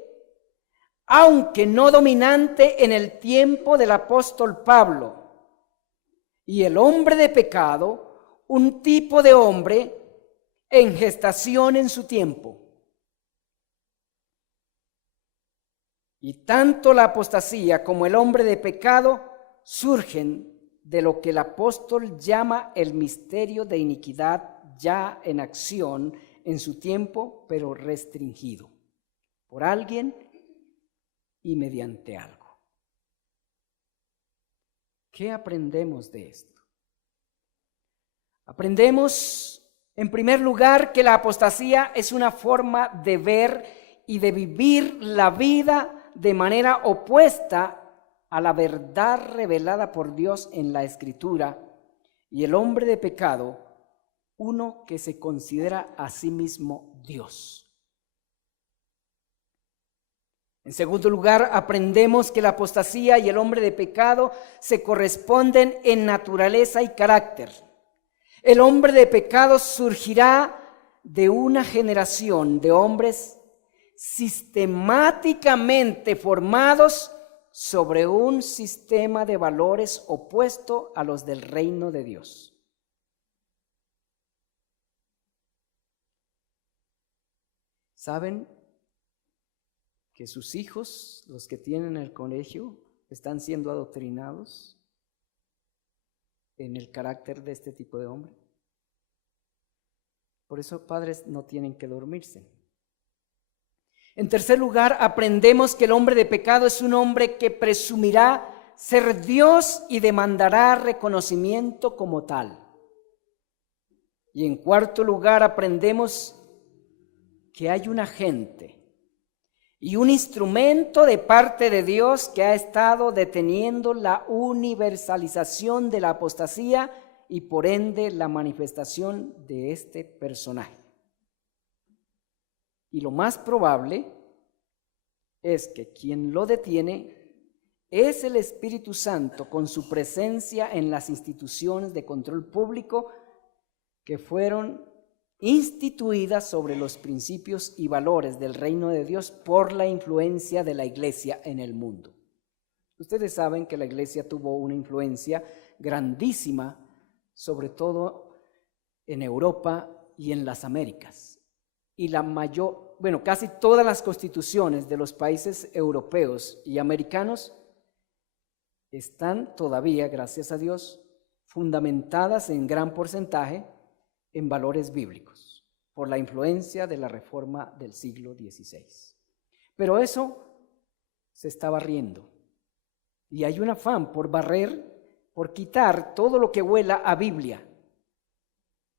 aunque no dominante en el tiempo del apóstol Pablo. Y el hombre de pecado, un tipo de hombre en gestación en su tiempo. Y tanto la apostasía como el hombre de pecado surgen de lo que el apóstol llama el misterio de iniquidad ya en acción en su tiempo, pero restringido por alguien y mediante algo. ¿Qué aprendemos de esto? Aprendemos, en primer lugar, que la apostasía es una forma de ver y de vivir la vida de manera opuesta a la verdad revelada por Dios en la Escritura, y el hombre de pecado, uno que se considera a sí mismo Dios. En segundo lugar, aprendemos que la apostasía y el hombre de pecado se corresponden en naturaleza y carácter. El hombre de pecado surgirá de una generación de hombres sistemáticamente formados sobre un sistema de valores opuesto a los del reino de Dios. ¿Saben que sus hijos, los que tienen el colegio, están siendo adoctrinados en el carácter de este tipo de hombre? Por eso, padres no tienen que dormirse. En tercer lugar, aprendemos que el hombre de pecado es un hombre que presumirá ser Dios y demandará reconocimiento como tal. Y en cuarto lugar, aprendemos que hay un agente y un instrumento de parte de Dios que ha estado deteniendo la universalización de la apostasía y por ende la manifestación de este personaje. Y lo más probable es que quien lo detiene es el Espíritu Santo con su presencia en las instituciones de control público que fueron instituidas sobre los principios y valores del reino de Dios por la influencia de la iglesia en el mundo. Ustedes saben que la iglesia tuvo una influencia grandísima, sobre todo en Europa y en las Américas. Y casi todas las constituciones de los países europeos y americanos están todavía, gracias a Dios, fundamentadas en gran porcentaje en valores bíblicos, por la influencia de la reforma del siglo XVI. Pero eso se está barriendo. Y hay un afán por barrer, por quitar todo lo que huela a Biblia,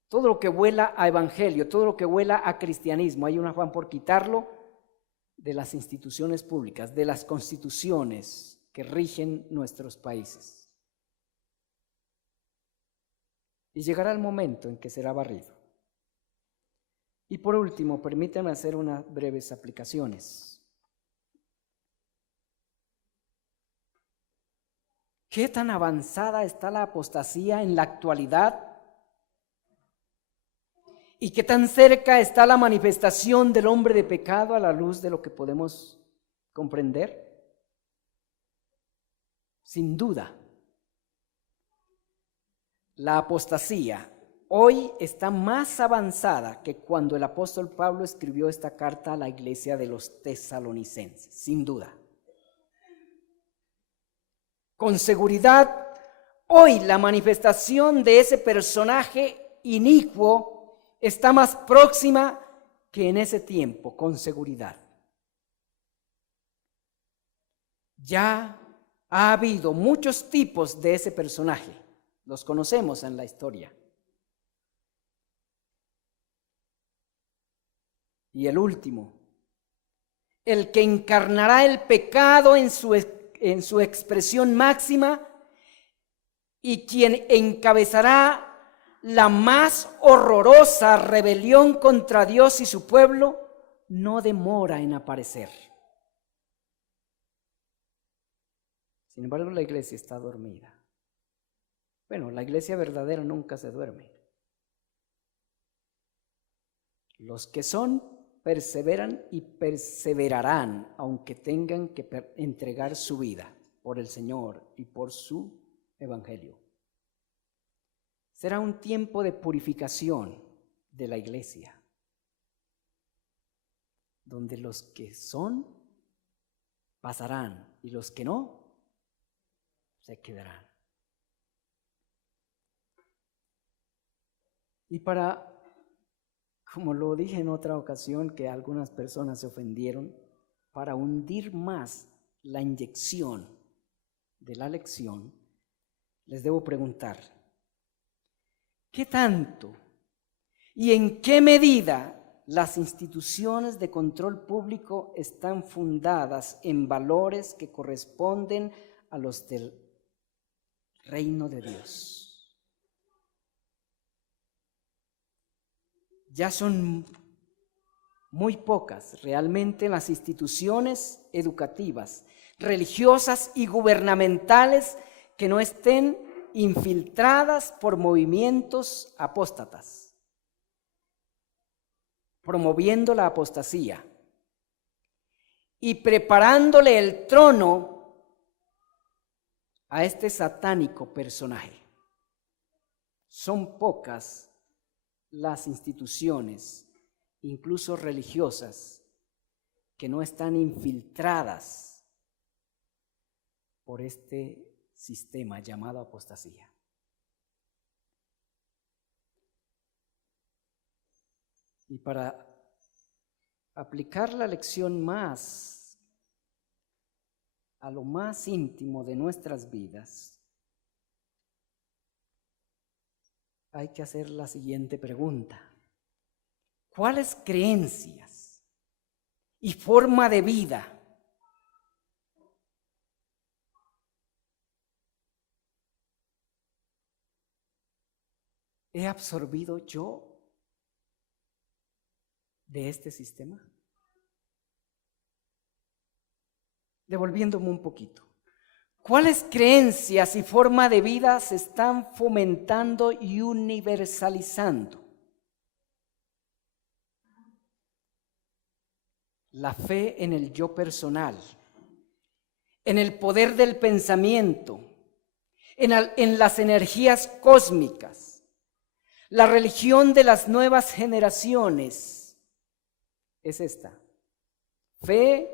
todo lo que huela a evangelio, todo lo que huela a cristianismo. Hay un afán por quitarlo de las instituciones públicas, de las constituciones que rigen nuestros países. Y llegará el momento en que será barrido. Y por último, permítanme hacer unas breves aplicaciones. ¿Qué tan avanzada está la apostasía en la actualidad? ¿Y qué tan cerca está la manifestación del hombre de pecado a la luz de lo que podemos comprender? Sin duda, la apostasía hoy está más avanzada que cuando el apóstol Pablo escribió esta carta a la iglesia de los tesalonicenses, sin duda. Con seguridad, hoy la manifestación de ese personaje inicuo está más próxima que en ese tiempo, con seguridad. Ya ha habido muchos tipos de ese personaje. Los conocemos en la historia. Y el último, el que encarnará el pecado en su expresión máxima y quien encabezará la más horrorosa rebelión contra Dios y su pueblo, no demora en aparecer. Sin embargo, la iglesia está dormida. Bueno, la iglesia verdadera nunca se duerme. Los que son perseveran y perseverarán, aunque tengan que entregar su vida por el Señor y por su evangelio. Será un tiempo de purificación de la iglesia, donde los que son pasarán y los que no se quedarán. Y como lo dije en otra ocasión, que algunas personas se ofendieron, para hundir más la inyección de la lección, les debo preguntar, ¿qué tanto y en qué medida las instituciones de control público están fundadas en valores que corresponden a los del reino de Dios? Ya son muy pocas realmente las instituciones educativas, religiosas y gubernamentales que no estén infiltradas por movimientos apóstatas, promoviendo la apostasía y preparándole el trono a este satánico personaje. Son pocas las instituciones, incluso religiosas, que no están infiltradas por este sistema llamado apostasía. Y para aplicar la lección más a lo más íntimo de nuestras vidas, hay que hacer la siguiente pregunta: ¿cuáles creencias y forma de vida. ¿He absorbido yo de este sistema? Devolviéndome un poquito. ¿Cuáles creencias y forma de vida se están fomentando y universalizando? La fe en el yo personal, en el poder del pensamiento, en las energías cósmicas. La religión de las nuevas generaciones es esta: fe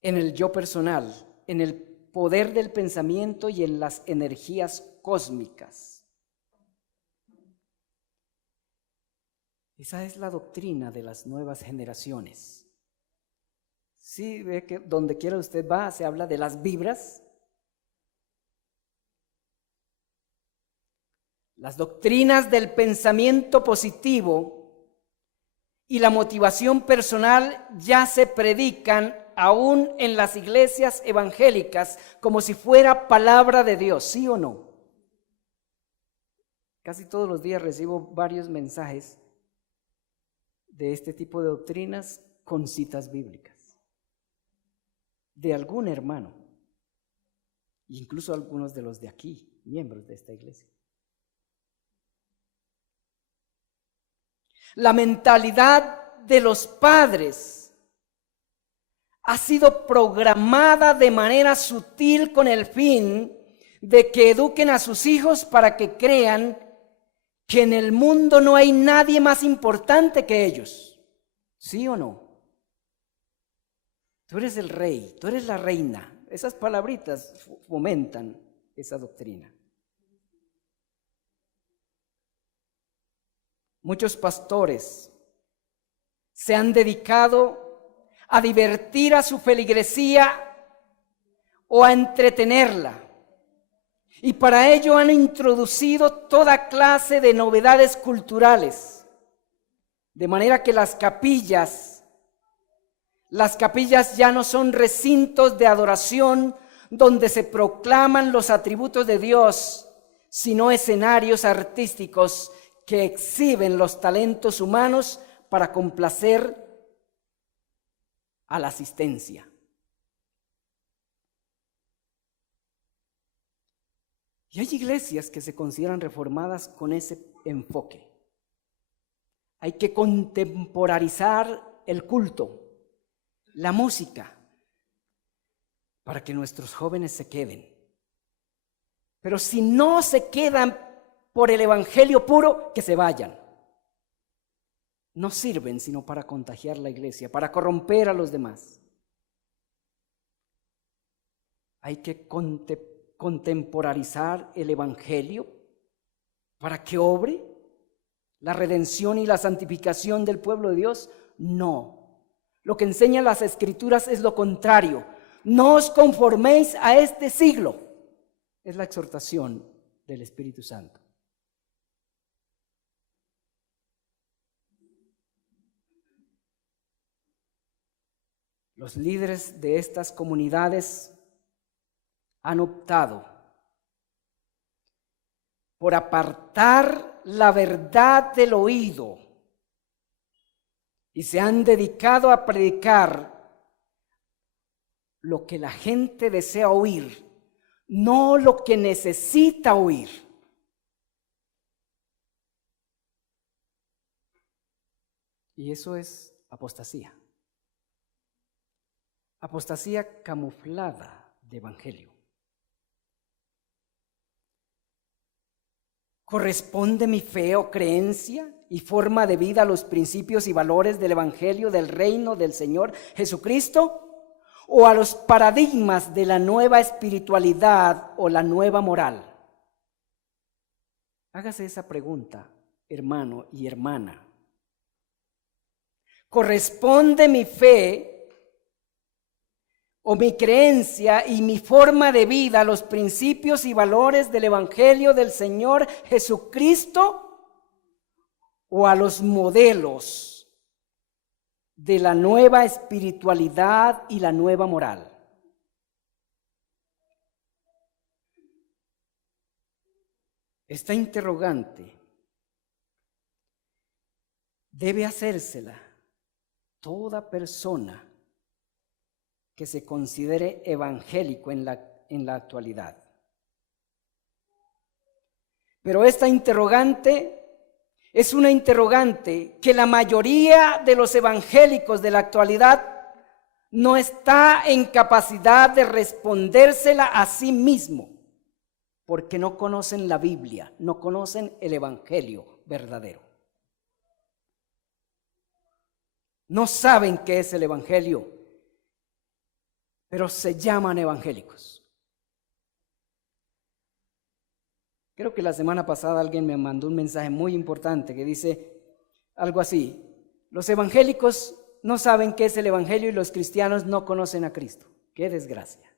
en el yo personal, en el poder del pensamiento y en las energías cósmicas. Esa es la doctrina de las nuevas generaciones. Sí, ve que donde quiera usted va se habla de las vibras. Las doctrinas del pensamiento positivo y la motivación personal ya se predican aún en las iglesias evangélicas como si fuera palabra de Dios, ¿sí o no? Casi todos los días recibo varios mensajes de este tipo de doctrinas con citas bíblicas de algún hermano, incluso algunos de los de aquí, miembros de esta iglesia. La mentalidad de los padres ha sido programada de manera sutil con el fin de que eduquen a sus hijos para que crean que en el mundo no hay nadie más importante que ellos. ¿Sí o no? Tú eres el rey, tú eres la reina. Esas palabritas fomentan esa doctrina. Muchos pastores se han dedicado a divertir a su feligresía o a entretenerla. Y para ello han introducido toda clase de novedades culturales. De manera que las capillas ya no son recintos de adoración donde se proclaman los atributos de Dios, sino escenarios artísticos que exhiben los talentos humanos para complacer a la asistencia. Y hay iglesias que se consideran reformadas con ese enfoque. Hay que contemporarizar el culto, la música, para que nuestros jóvenes se queden. Pero si no se quedan por el evangelio puro, que se vayan. No sirven sino para contagiar la iglesia, para corromper a los demás. Hay que contemporarizar el evangelio para que obre la redención y la santificación del pueblo de Dios. No. Lo que enseñan las escrituras es lo contrario. No os conforméis a este siglo. Es la exhortación del Espíritu Santo. Los líderes de estas comunidades han optado por apartar la verdad del oído y se han dedicado a predicar lo que la gente desea oír, no lo que necesita oír. Y eso es apostasía. Apostasía camuflada de evangelio. ¿Corresponde mi fe o creencia y forma de vida a los principios y valores del evangelio del reino del Señor Jesucristo? ¿O a los paradigmas de la nueva espiritualidad o la nueva moral? Hágase esa pregunta, hermano y hermana. ¿Corresponde mi fe o mi creencia y mi forma de vida a los principios y valores del evangelio del Señor Jesucristo? ¿O a los modelos de la nueva espiritualidad y la nueva moral. Esta interrogante debe hacérsela toda persona que se considere evangélico en la actualidad. Pero esta interrogante es una interrogante que la mayoría de los evangélicos de la actualidad no está en capacidad de respondérsela a sí mismo, porque no conocen la Biblia, no conocen el evangelio verdadero. No saben qué es el evangelio, pero se llaman evangélicos. Creo que la semana pasada alguien me mandó un mensaje muy importante que dice algo así: los evangélicos no saben qué es el evangelio y los cristianos no conocen a Cristo. ¡Qué desgracia!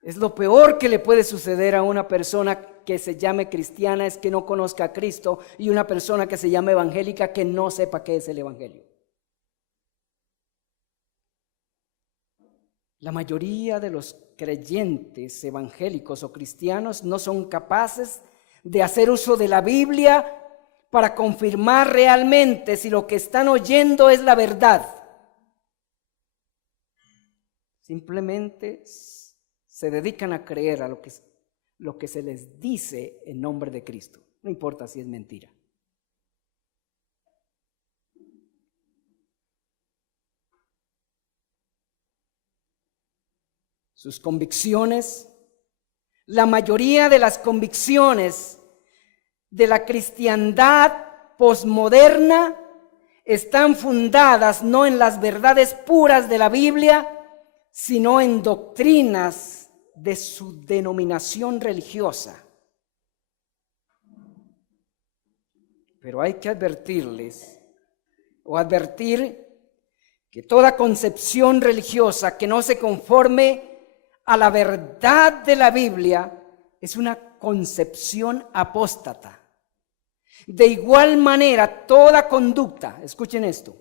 Es lo peor que le puede suceder a una persona que se llame cristiana, es que no conozca a Cristo, y una persona que se llame evangélica que no sepa qué es el evangelio. La mayoría de los creyentes evangélicos o cristianos no son capaces de hacer uso de la Biblia para confirmar realmente si lo que están oyendo es la verdad. Simplemente se dedican a creer a lo que se les dice en nombre de Cristo, no importa si es mentira. Sus convicciones, la mayoría de las convicciones de la cristiandad posmoderna están fundadas no en las verdades puras de la Biblia, sino en doctrinas de su denominación religiosa. Pero hay que advertir que toda concepción religiosa que no se conforme a la verdad de la Biblia es una concepción apóstata. De igual manera, toda conducta, escuchen esto,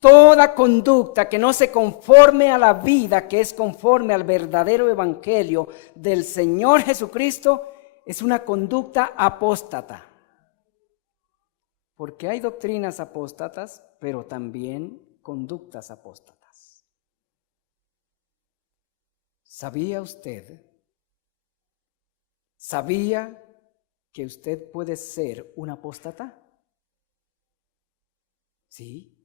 toda conducta que no se conforme a la vida que es conforme al verdadero evangelio del Señor Jesucristo es una conducta apóstata. Porque hay doctrinas apóstatas, pero también conductas apóstatas. ¿Sabía que usted puede ser un apóstata? ¿Sí?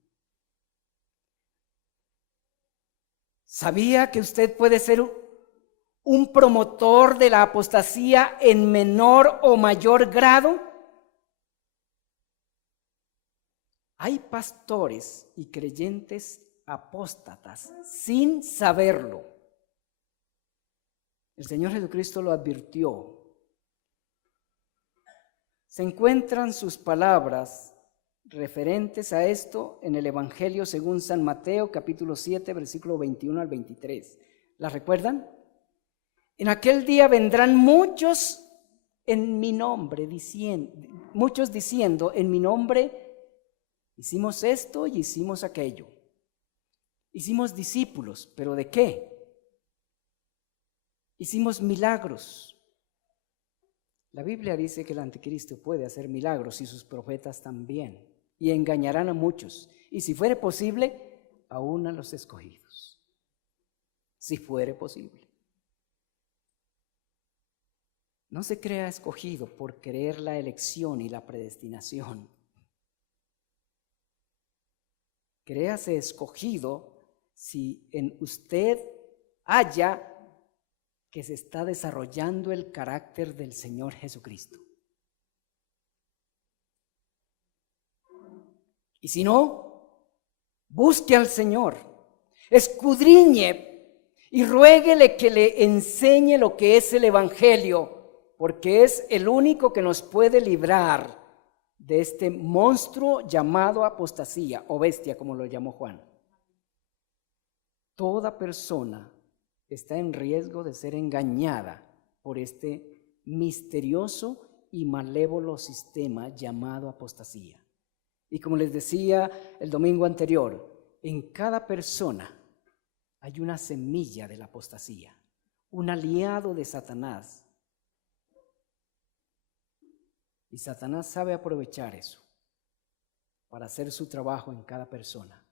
¿Sabía que usted puede ser un promotor de la apostasía en menor o mayor grado? Hay pastores y creyentes apóstatas sin saberlo. El Señor Jesucristo lo advirtió. Se encuentran sus palabras referentes a esto en el Evangelio según San Mateo, capítulo 7, versículo 21 al 23. ¿La recuerdan? En aquel día vendrán muchos en mi nombre, muchos diciendo en mi nombre, hicimos esto y hicimos aquello. Hicimos discípulos, ¿pero de qué? Hicimos milagros. La Biblia dice que el anticristo puede hacer milagros y sus profetas también, y engañarán a muchos, y si fuere posible, aún a los escogidos. Si fuere posible. No se crea escogido por creer la elección y la predestinación. Créase escogido si en usted haya que se está desarrollando el carácter del Señor Jesucristo. Y si no, busque al Señor, escudriñe y ruéguele que le enseñe lo que es el Evangelio, porque es el único que nos puede librar de este monstruo llamado apostasía o bestia, como lo llamó Juan. Toda persona está en riesgo de ser engañada por este misterioso y malévolo sistema llamado apostasía. Y como les decía el domingo anterior, en cada persona hay una semilla de la apostasía, un aliado de Satanás. Y Satanás sabe aprovechar eso para hacer su trabajo en cada persona.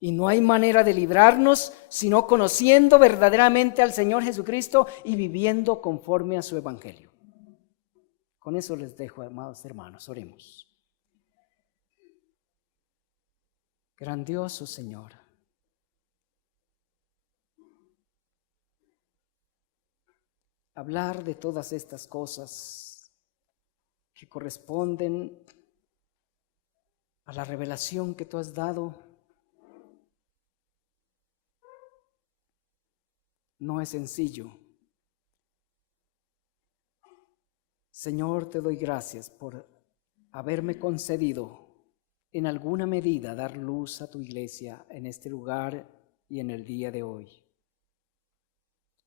Y no hay manera de librarnos sino conociendo verdaderamente al Señor Jesucristo y viviendo conforme a su evangelio. Con eso les dejo, amados hermanos, oremos. Grandioso Señor, hablar de todas estas cosas que corresponden a la revelación que tú has dado no es sencillo. Señor, te doy gracias por haberme concedido en alguna medida dar luz a tu iglesia en este lugar y en el día de hoy.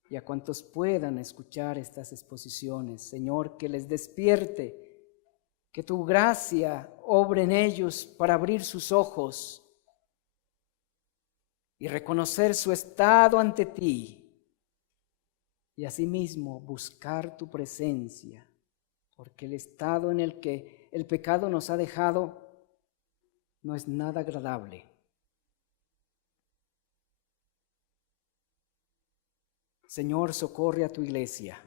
Y a cuantos puedan escuchar estas exposiciones, Señor, que les despierte, que tu gracia obre en ellos para abrir sus ojos y reconocer su estado ante ti y asimismo buscar tu presencia, porque el estado en el que el pecado nos ha dejado no es nada agradable. Señor, socorre a tu iglesia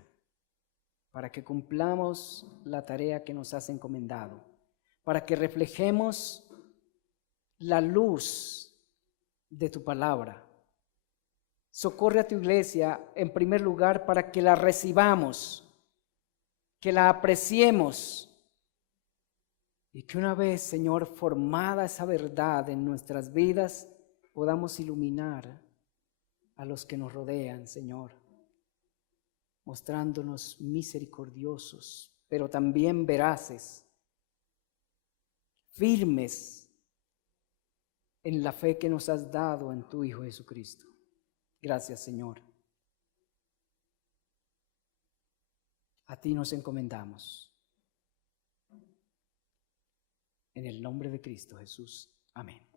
para que cumplamos la tarea que nos has encomendado, para que reflejemos la luz de tu palabra. Socorre a tu iglesia en primer lugar para que la recibamos, que la apreciemos y que una vez, Señor, formada esa verdad en nuestras vidas, podamos iluminar a los que nos rodean, Señor, mostrándonos misericordiosos, pero también veraces, firmes en la fe que nos has dado en tu Hijo Jesucristo. Gracias, Señor. A ti nos encomendamos. En el nombre de Cristo Jesús. Amén.